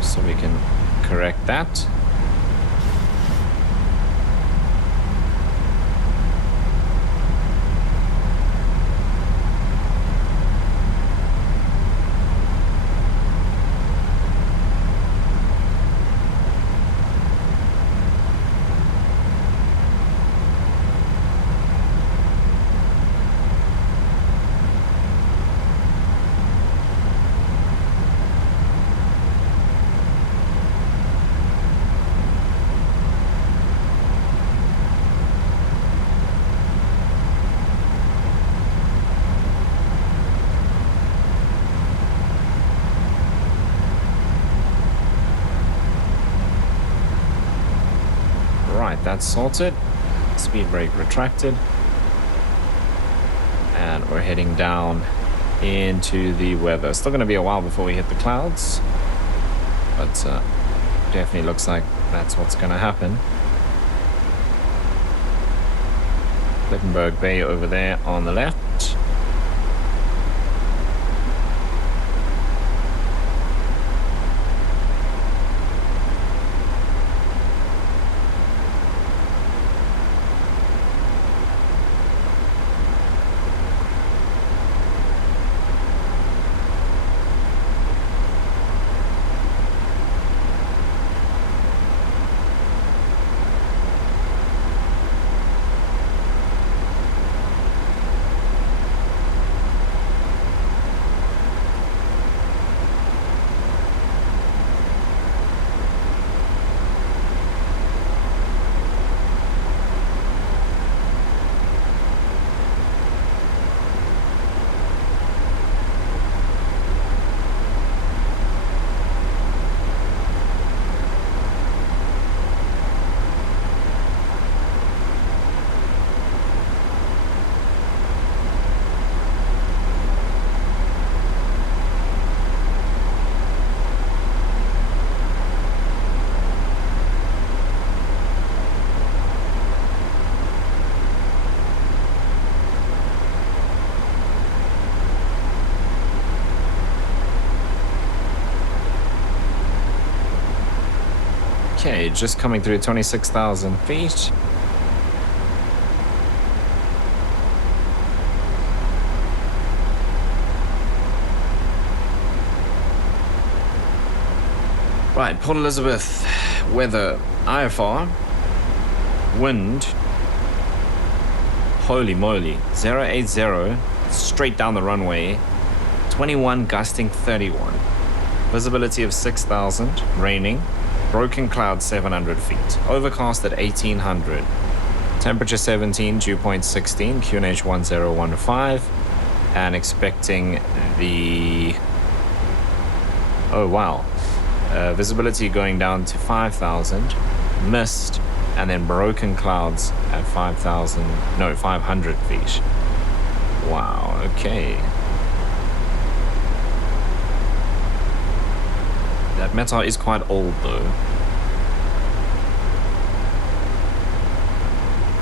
so we can correct that. That's sorted. Speed brake retracted, and we're heading down into the weather. Still going to be a while before we hit the clouds, but definitely looks like that's what's going to happen. Littenberg Bay over there on the left. Okay, just coming through 26,000 feet. Right, Port Elizabeth, weather, IFR, wind, holy moly, 080, straight down the runway, 21 gusting 31, visibility of 6,000, raining, broken cloud 700 feet, overcast at 1800, temperature 17, dew point 16, QNH 1015, and expecting the, oh wow, visibility going down to 5,000, mist, and then broken clouds at 500 feet. Wow, okay. That METAR is quite old though.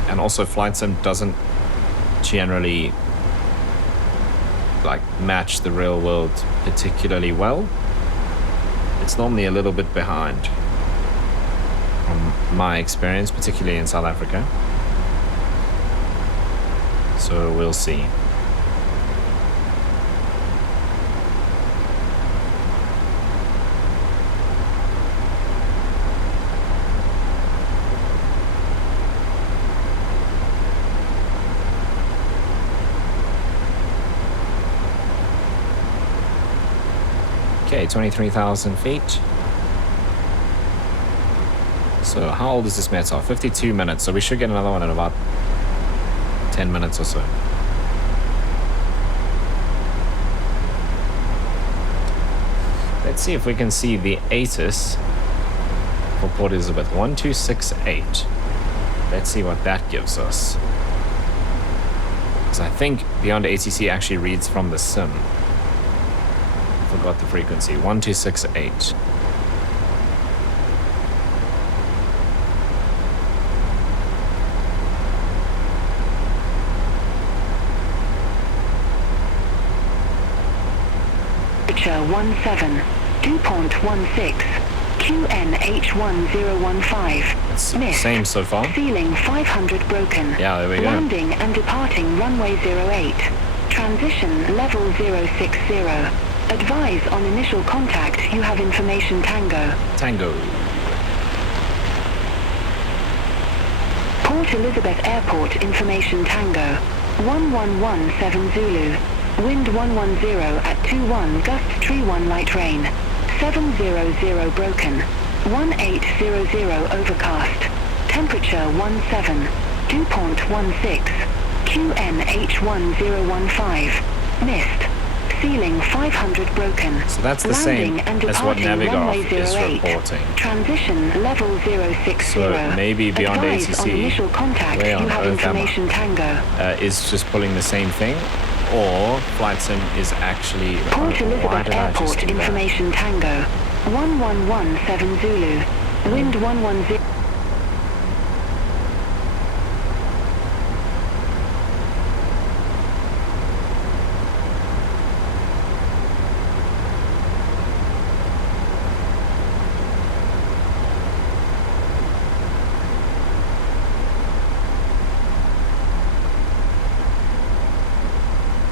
And also flight sim doesn't generally like match the real world particularly well. It's normally a little bit behind from my experience, particularly in South Africa. So we'll see. Okay, 23,000 feet. So how old is this METAR? 52 minutes, so we should get another one in about 10 minutes or so. Let's see if we can see the ATIS for Port Elizabeth. 1268. Let's see what that gives us. Because I think Beyond ATC actually reads from the sim. Forgot the frequency. 1268. Temperature 17, 2.16, QNH1015. Missed. Same so far. Ceiling 500 broken. Yeah, there we go. Landing and departing runway 08. Transition level 060. Advise on initial contact. You have information Tango. Tango. Port Elizabeth Airport information Tango. 1117 Zulu. Wind 110 at 21 gust 31 light rain. 700 broken. 1800 overcast. Temperature 17, 2.16. QNH1015. Missed. Ceiling 500 broken. So that's the Landing same and as what departing runway Navigraph is 08. reporting. Transition level 060. So maybe Beyond Advise ATC, on initial contact. way You on have Earth information Tango. is just pulling the same thing, or Flight Sim is actually... Port why Elizabeth did I just Airport do that? information Tango. 1117 Zulu. Wind 110.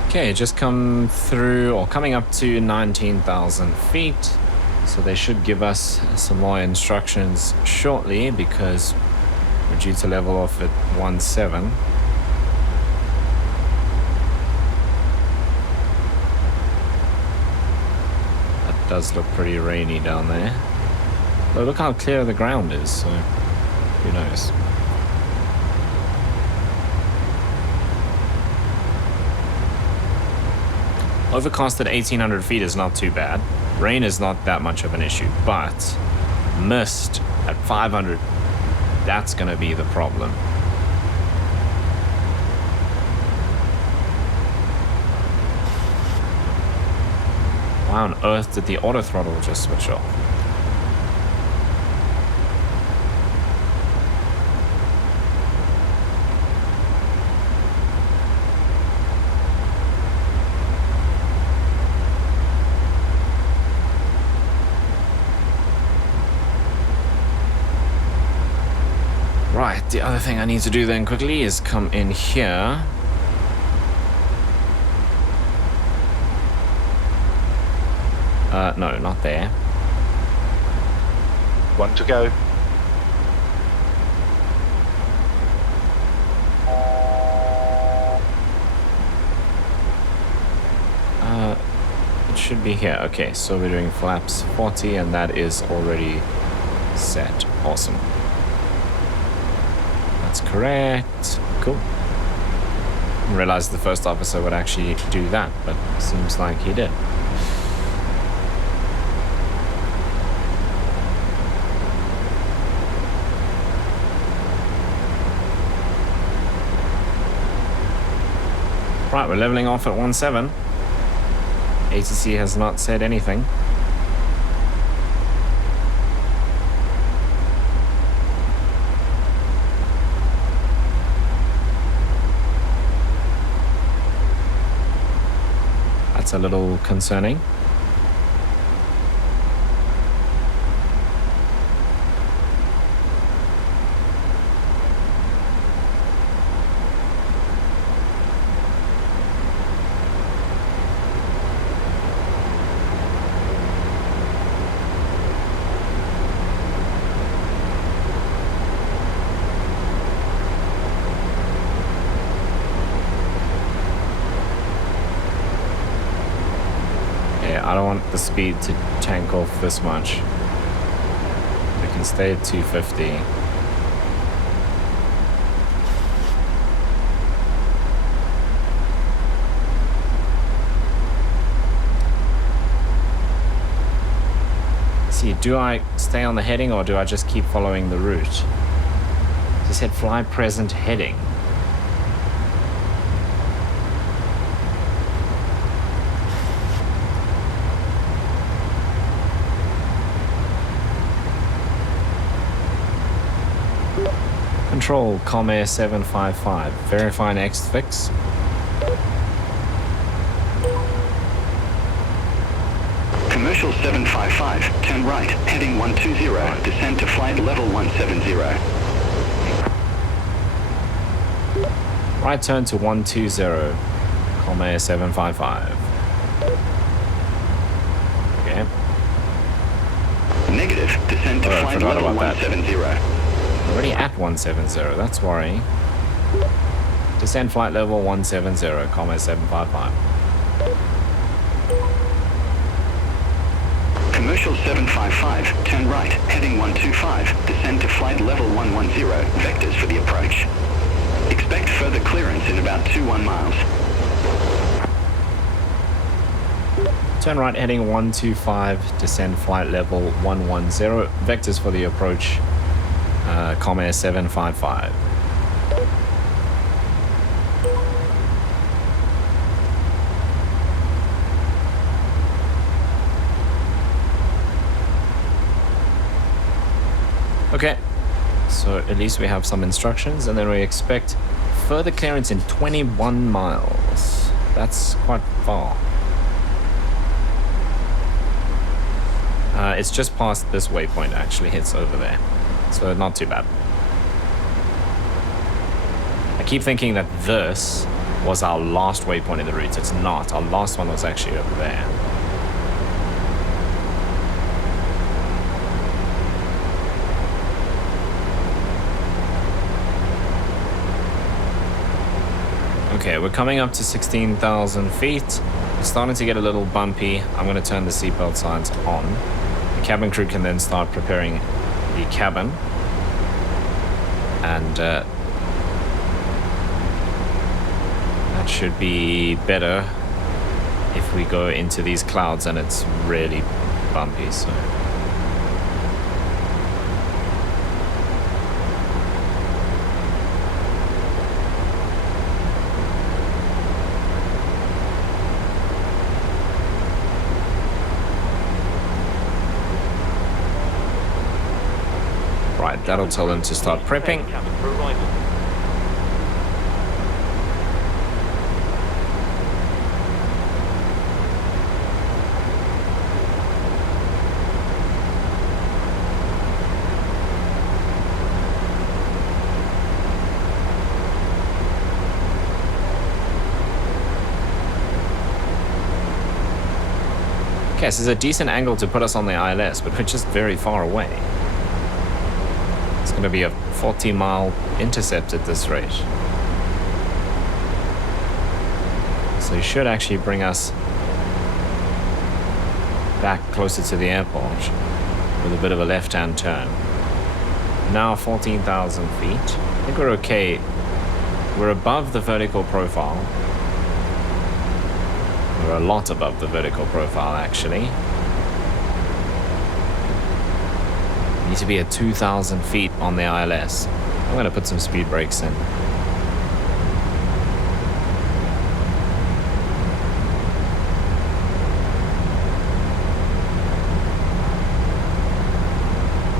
Okay, just come through, or coming up to 19,000 feet. So they should give us some more instructions shortly, because we're due to level off at 17. That does look pretty rainy down there. But look how clear the ground is, so who knows. Overcast at 1,800 feet is not too bad. Rain is not that much of an issue, but mist at 500, that's going to be the problem. Why on earth did the auto throttle just switch off? Right, the other thing I need to do then quickly is come in here. No, not there. One to go. It should be here. Okay, so we're doing flaps 40 and that is already set. Awesome. That's correct. Cool. Didn't realize the first officer would actually do that, but seems like he did. Right, we're leveling off at 17. ATC has not said anything. That's a little concerning. I don't want the speed to tank off this much. We can stay at 250. do I stay on the heading or do I just keep following the route? He said fly present heading. Control, Comair 755. Verify next fix. Commercial 755, turn right, heading 120, descend to flight level 170. Right turn to 120, Comair 755. Okay. Negative, descend to flight level 170. Already at 170, that's worrying. Descend flight level 170, Comair 755. Commercial 755, turn right, heading 125, descend to flight level 110, vectors for the approach. Expect further clearance in about 21 miles. Turn right, heading 125, descend flight level 110, vectors for the approach, Comair 755. Okay, so at least we have some instructions, and then we expect further clearance in 21 miles. That's quite far. It's just past this waypoint, actually. It's over there, so not too bad. I keep thinking that this was our last waypoint in the route. It's not. Our last one was actually over there. Okay, we're coming up to 16,000 feet. It's starting to get a little bumpy. I'm going to turn the seatbelt signs on. The cabin crew can then start preparing the cabin. And that should be better if we go into these clouds and it's really bumpy. So. That'll tell them to start prepping. Okay, so there's a decent angle to put us on the ILS, but we're just very far away. It's going to be a 40-mile intercept at this rate. So it should actually bring us back closer to the airport with a bit of a left-hand turn. Now 14,000 feet. I think we're okay. We're above the vertical profile. We're a lot above the vertical profile, actually. Need to be at 2,000 feet on the ILS. I'm going to put some speed brakes in.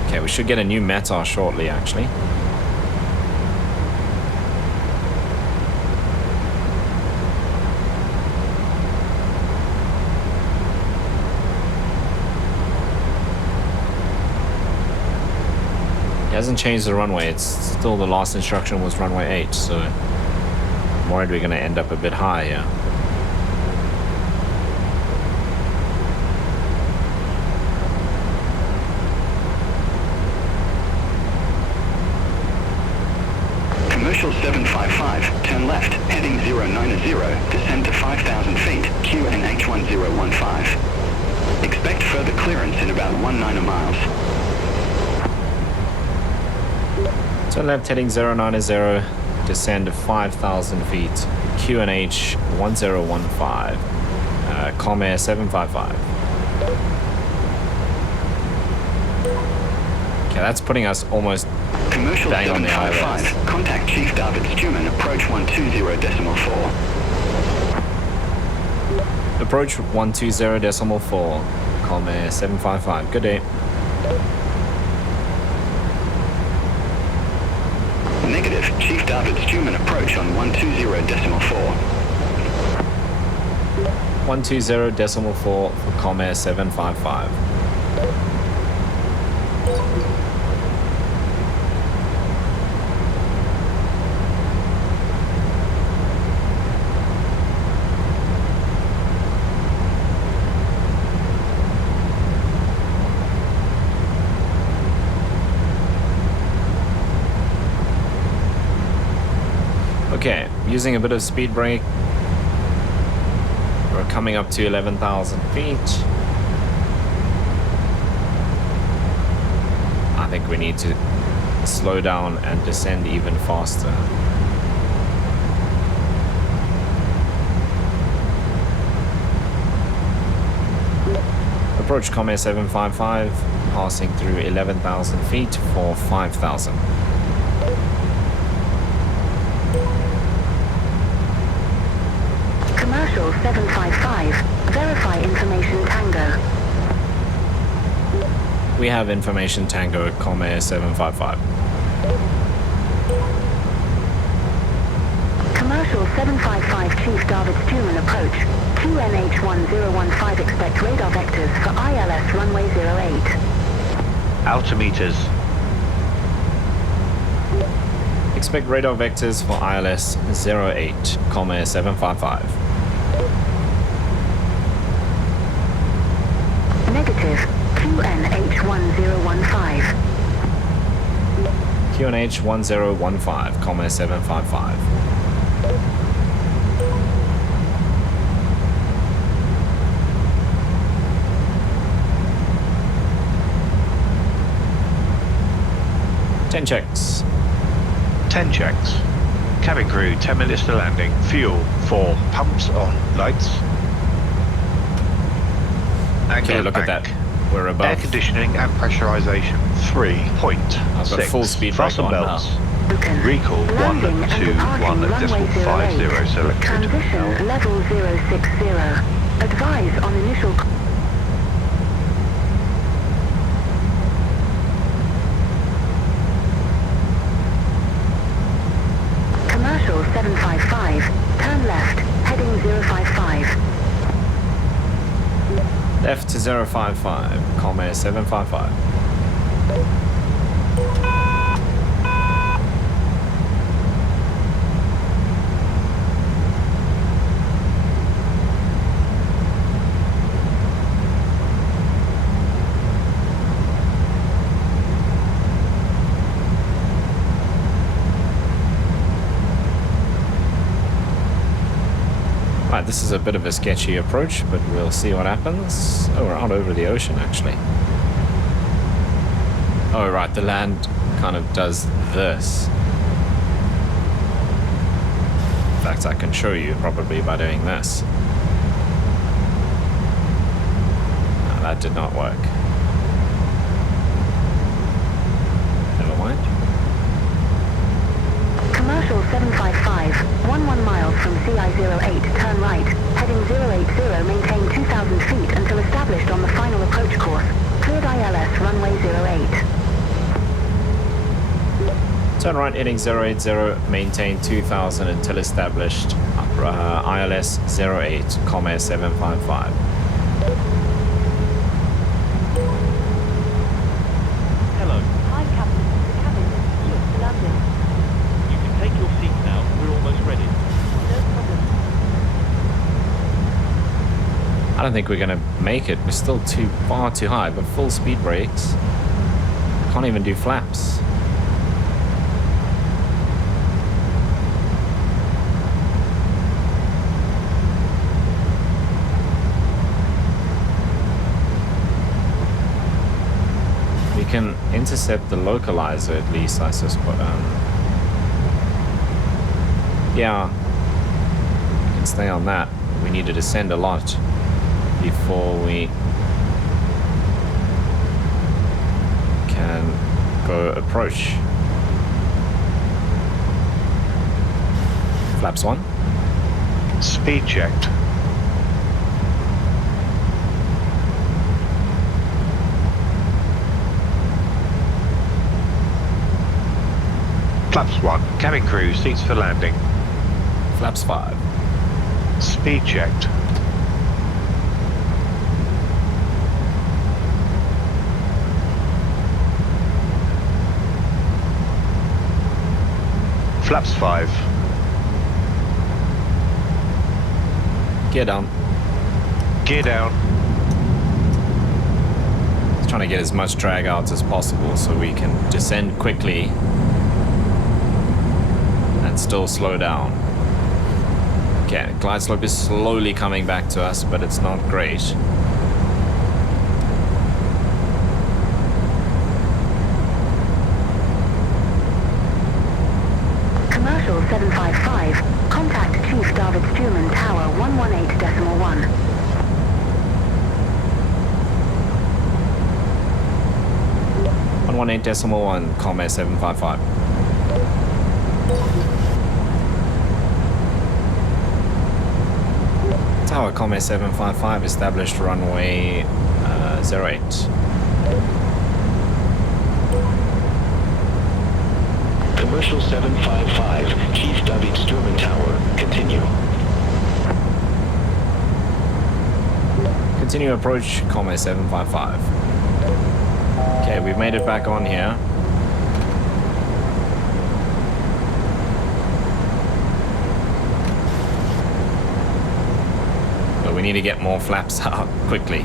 Okay, we should get a new METAR shortly, actually. It hasn't changed the runway. It's still, the last instruction was runway 8, so I'm worried we're going to end up a bit high here. Commercial 755, turn left, heading 090, descend to 5,000 feet, QNH 1015. Expect further clearance in about 19 miles. Turn left, heading 090, descend to 5,000 feet, QNH 1015, Comair 755. Okay, that's putting us almost Commercial bang on the 755, ILS. contact Chief David Stuman, approach 120.4. Approach 120.4, Comair 755. Good day. Negative, Chief David Stuman, approach on 120.4. 120.4 for Comair 755. Okay, using a bit of speed brake. We're coming up to 11,000 feet. I think we need to slow down and descend even faster. Approach Comair 755, passing through 11,000 feet for 5,000. Commercial 755, verify information Tango. We have information Tango at Comair 755. Commercial 755 Chief David Stuman approach. QNH1015 expect radar vectors for ILS runway 08. Altimeters. Expect radar vectors for ILS 08, Comair 755. Negative, QNH1015. QNH 1015, Comair 755. Ten checks. 10 checks. Cabin crew, 10 minutes to landing. Fuel 4. Pumps on. Lights. Okay, look at that. We're above. Air conditioning and pressurization 3.6. I've got full speed brake Fasten on belts. now. Recall 121.50 selected. Transition level 060. Advise on initial... Commercial 755, turn left, heading 055. Left to 055, Comair 755. Right, this is a bit of a sketchy approach, but we'll see what happens. Oh, we're out over the ocean, actually. Oh, right, the land kind of does this. In fact, I can show you probably by doing this. No, that did not work. Never mind. Commercial 755, 11 miles from CI-08, turn right, heading 080, maintain 2,000 feet until established on the final approach course. Cleared ILS runway 08. Turn right, heading 080, maintain 2,000 until established. ILS 08, Comair 755. Hello. Hi, Captain. Cabin, clear for landing. You can take your seat now. We're almost ready. No problem. I don't think we're going to make it. We're still far too high, but full speed brakes. Can't even do flaps. We can intercept the localizer at least, I suppose. Yeah, we can stay on that. We need to descend a lot before we can go approach. Flaps 1. Speed checked. Flaps 1. Cabin crew, seats for landing. Flaps 5. Speed checked. Flaps 5. Gear down. Gear down. Just trying to get as much drag out as possible so we can descend quickly and still slow down. Okay, glide slope is slowly coming back to us, but it's not great. Commercial 755, contact Chief David Stuman Tower 118.1. .1, Comair 755. Tower Comair 755 established runway 08. Commercial 755, Chief David Stuman Tower, continue. Continue approach Comair 755. Okay, we've made it back on here. But we need to get more flaps out quickly.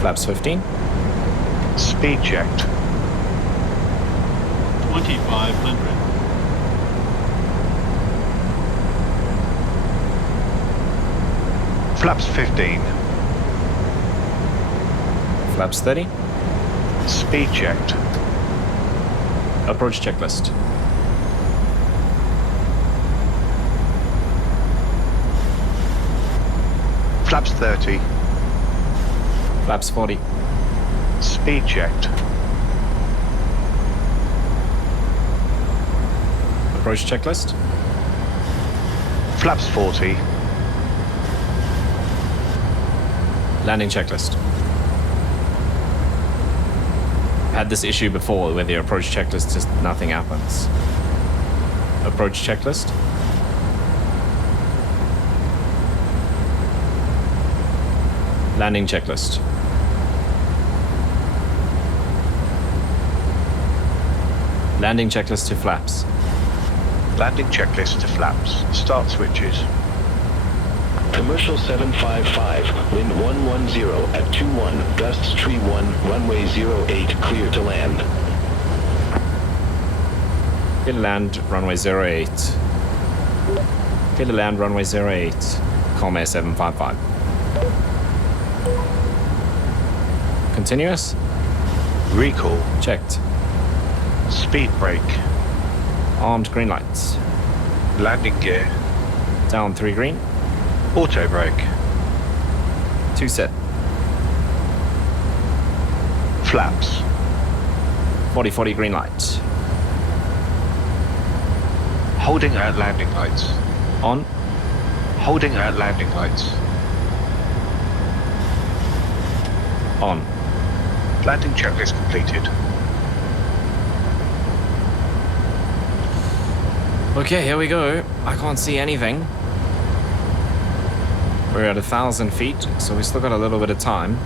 Flaps 15. Speed checked. 2500. Flaps 15. Flaps 30. Speed checked. Approach checklist. Flaps 30. Flaps 40. Speed checked. Approach checklist. Flaps 40. Landing checklist. Had this issue before where the approach checklist just nothing happens. Approach checklist. Landing checklist. Landing checklist to flaps. Landing checklist to flaps. Start switches. Commercial 755, wind 110 at 21, gusts tree 1, runway 08, clear to land. Clear to land, runway 08. Clear to land, runway 08. Comair 755. Continuous. Recall. Checked. Speed brake. Armed green lights. Landing gear. Down 3 green. Auto brake. 2 set. Flaps. 40-40 green light. Holding at landing lights. On. Holding at landing lights. On. Landing checklist completed. Okay, here we go. I can't see anything. We're at 1,000 feet, so we still got a little bit of time.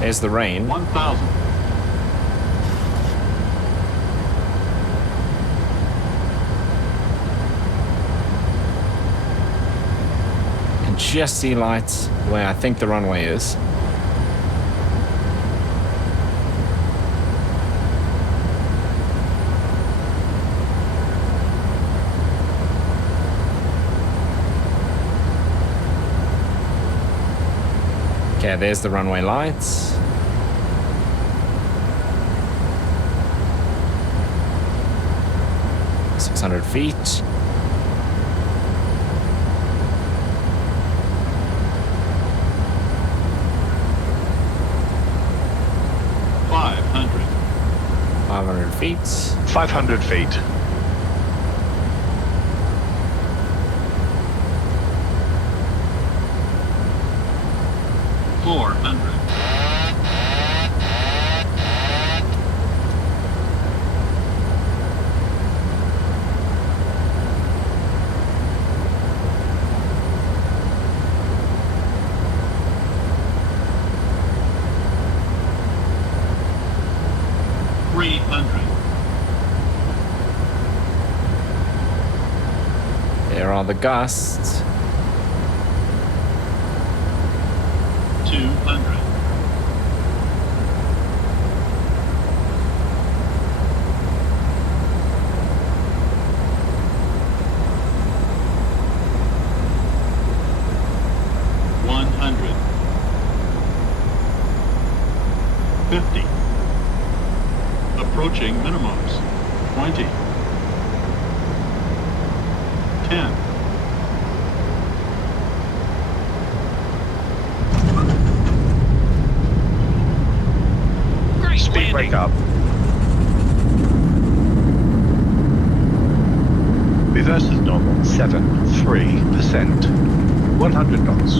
There's the rain. 1,000. You can just see lights where I think the runway is. Okay, there's the runway lights. .600 feet. feet. 500 feet. There are the gusts. 200. Approaching minimums. 20. 10. Speed brake up. Reverse as normal. 7.3%. 100 knots.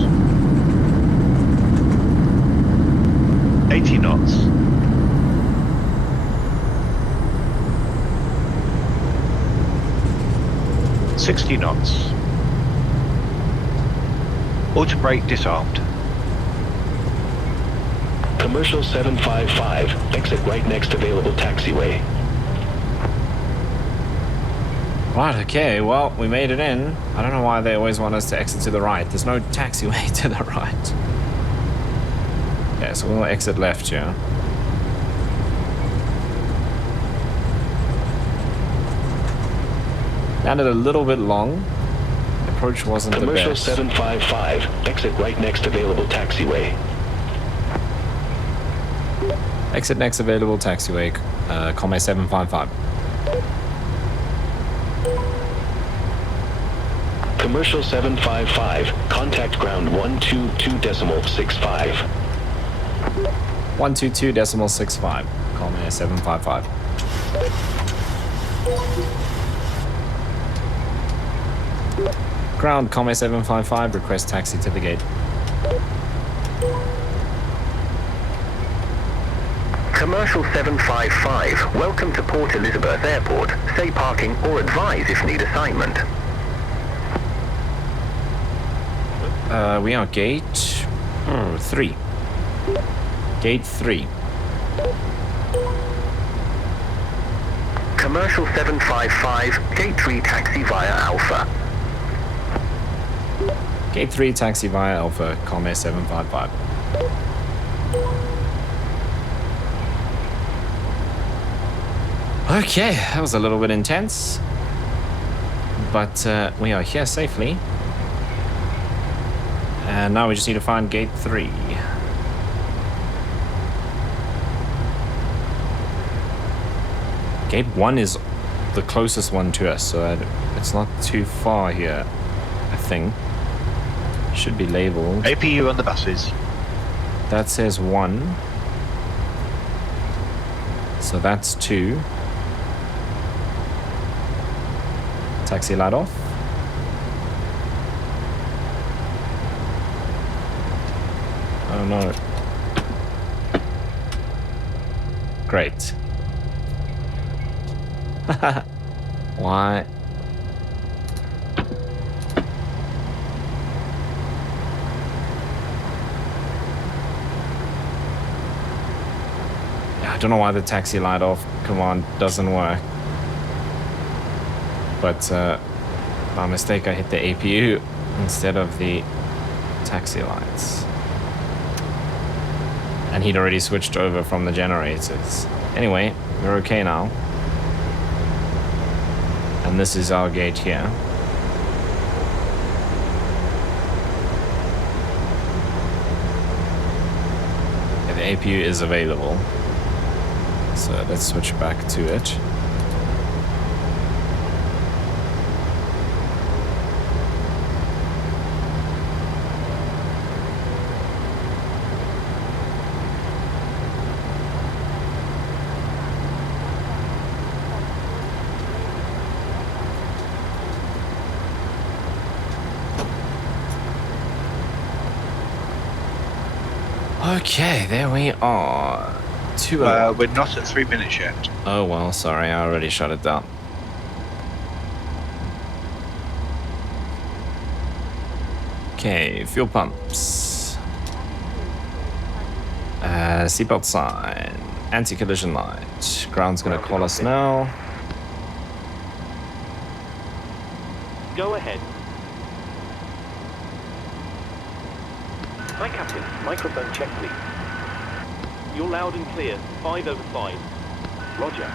80 knots. 60 knots. Auto brake disarmed. Commercial 755, exit right next available taxiway. Right, okay, well, we made it in. I don't know why they always want us to exit to the right. There's no taxiway to the right. Okay, so we'll exit left here. Landed a little bit long. The approach wasn't the best. Commercial 755, exit right next available taxiway. Exit next available taxiway, Comet 755. Commercial 755, contact ground 122.65. 122.65, Comet 755. Ground, Comet 755, request taxi to the gate. Commercial 755, welcome to Port Elizabeth Airport. Say parking or advise if need assignment. We are gate 3. Gate 3. Commercial 755, gate 3 taxi via Alpha. Gate 3 taxi via Alpha, Comet 755. Okay, that was a little bit intense, but we are here safely. And now we just need to find gate 3. Gate 1 is the closest one to us, so it's not too far here, I think. Should be labeled. APU on the buses. That says 1. So that's 2. Taxi light off. Oh no. Great. Why? I don't know why the taxi light off command doesn't work. But by mistake I hit the APU instead of the taxi lights. And he'd already switched over from the generators. Anyway, we're okay now. And this is our gate here. Yeah, the APU is available. So let's switch back to it. Okay, there we are. We're not at 3 minutes yet. Oh, well, sorry, I already shut it down. Okay, fuel pumps. Seatbelt sign. Anti-collision light. Ground's gonna call us now. Go ahead. Hi, Captain. Microphone check, please. You're loud and clear. 5 over 5. Roger.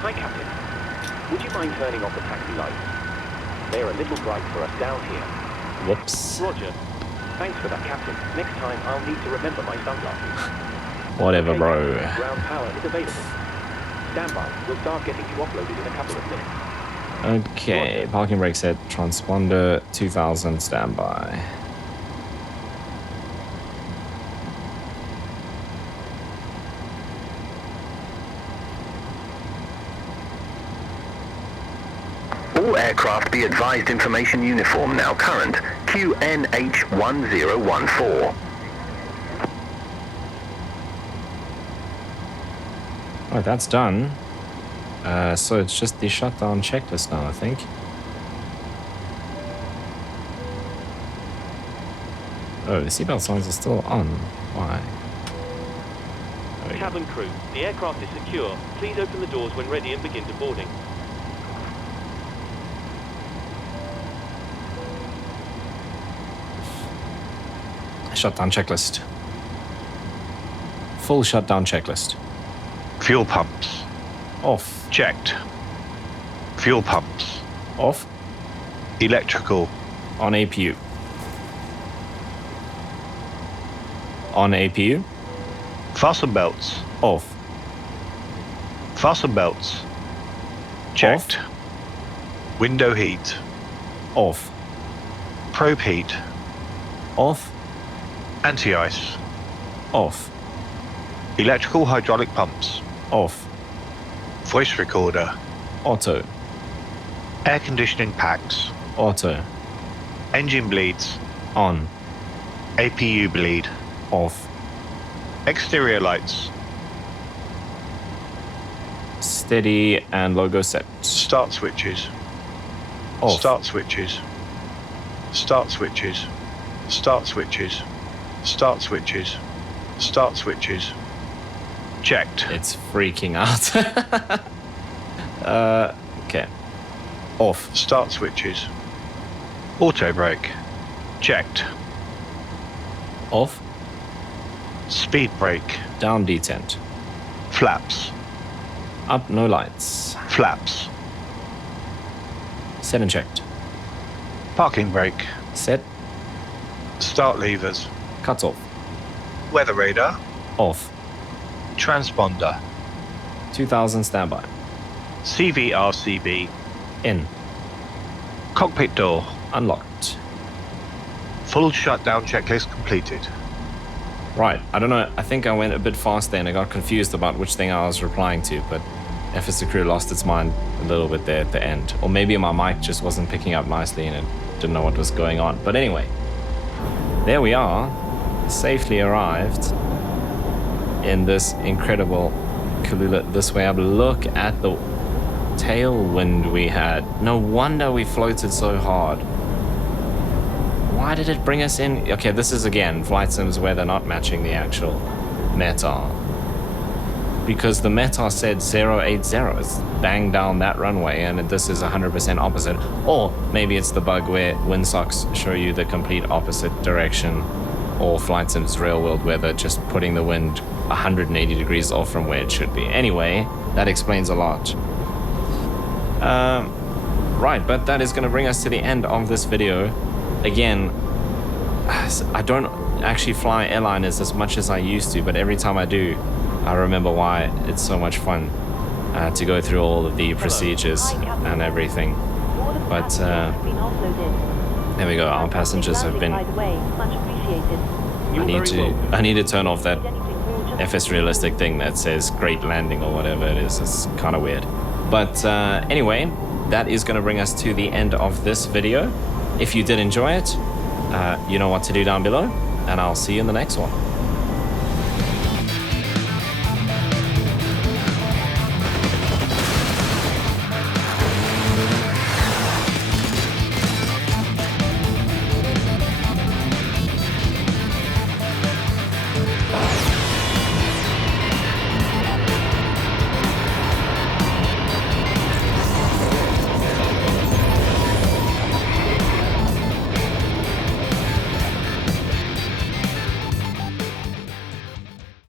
Hi, Captain. Would you mind turning off the taxi lights? They're a little bright for us down here. Whoops. Roger. Thanks for that, Captain. Next time, I'll need to remember my sunglasses. Whatever, Okay, bro. Ground power is available. Stand by. We'll start getting you offloaded in a couple of minutes. Okay, parking brake set, transponder 2000 standby. All aircraft be advised information uniform now current, QNH1014. Right, that's done. So it's just the shutdown checklist now, I think. Oh, the seatbelt signs are still on. Why? Cabin crew, the aircraft is secure. Please open the doors when ready and begin deboarding. Shutdown checklist. Full shutdown checklist. Fuel pumps. Off. Checked. Fuel pumps. Off. Electrical. On APU. On APU. Fasten belts. Off. Fasten belts. Checked. Off. Window heat. Off. Probe heat. Off. Anti-ice. Off. Electrical hydraulic pumps. Off. Voice recorder. Auto. Air conditioning packs. Auto. Engine bleeds. On. APU bleed. Off. Exterior lights. Steady and logo set. Start switches. Off. Start switches. Start switches. Start switches. Start switches. Start switches. Checked. It's freaking out. Okay. Off. Start switches. Auto brake. Checked. Off. Speed brake. Down detent. Flaps. Up no lights. Flaps. Set and checked. Parking brake. Set. Start levers. Cuts off. Weather radar. Off. Transponder. 2000 standby. CVRCB. In. Cockpit door. Unlocked. Full shutdown checklist completed. Right, I don't know, I think I went a bit fast there and I got confused about which thing I was replying to, but FS2Crew lost its mind a little bit there at the end. Or maybe my mic just wasn't picking up nicely and it didn't know what was going on. But anyway, there we are, safely arrived in this incredible Kalula this way up. Look at the tailwind we had. No wonder we floated so hard. Why did it bring us in? Okay, this is again flight sims where they're not matching the actual METAR. Because the METAR said 080, it's bang down that runway, and this is 100% opposite. Or maybe it's the bug where windsocks show you the complete opposite direction, or flight sims real world where they're just putting the wind 180 degrees off from where it should be. Anyway, that explains a lot. Right, but that is going to bring us to the end of this video. Again, I don't actually fly airliners as much as I used to, but every time I do, I remember why it's so much fun to go through all of the procedures and everything. But there we go, our passengers have been... I need to turn off that FS realistic thing that says great landing or whatever it is. It's kind of weird. But anyway, that is going to bring us to the end of this video. If you did enjoy it, you know what to do down below, and I'll see you in the next one.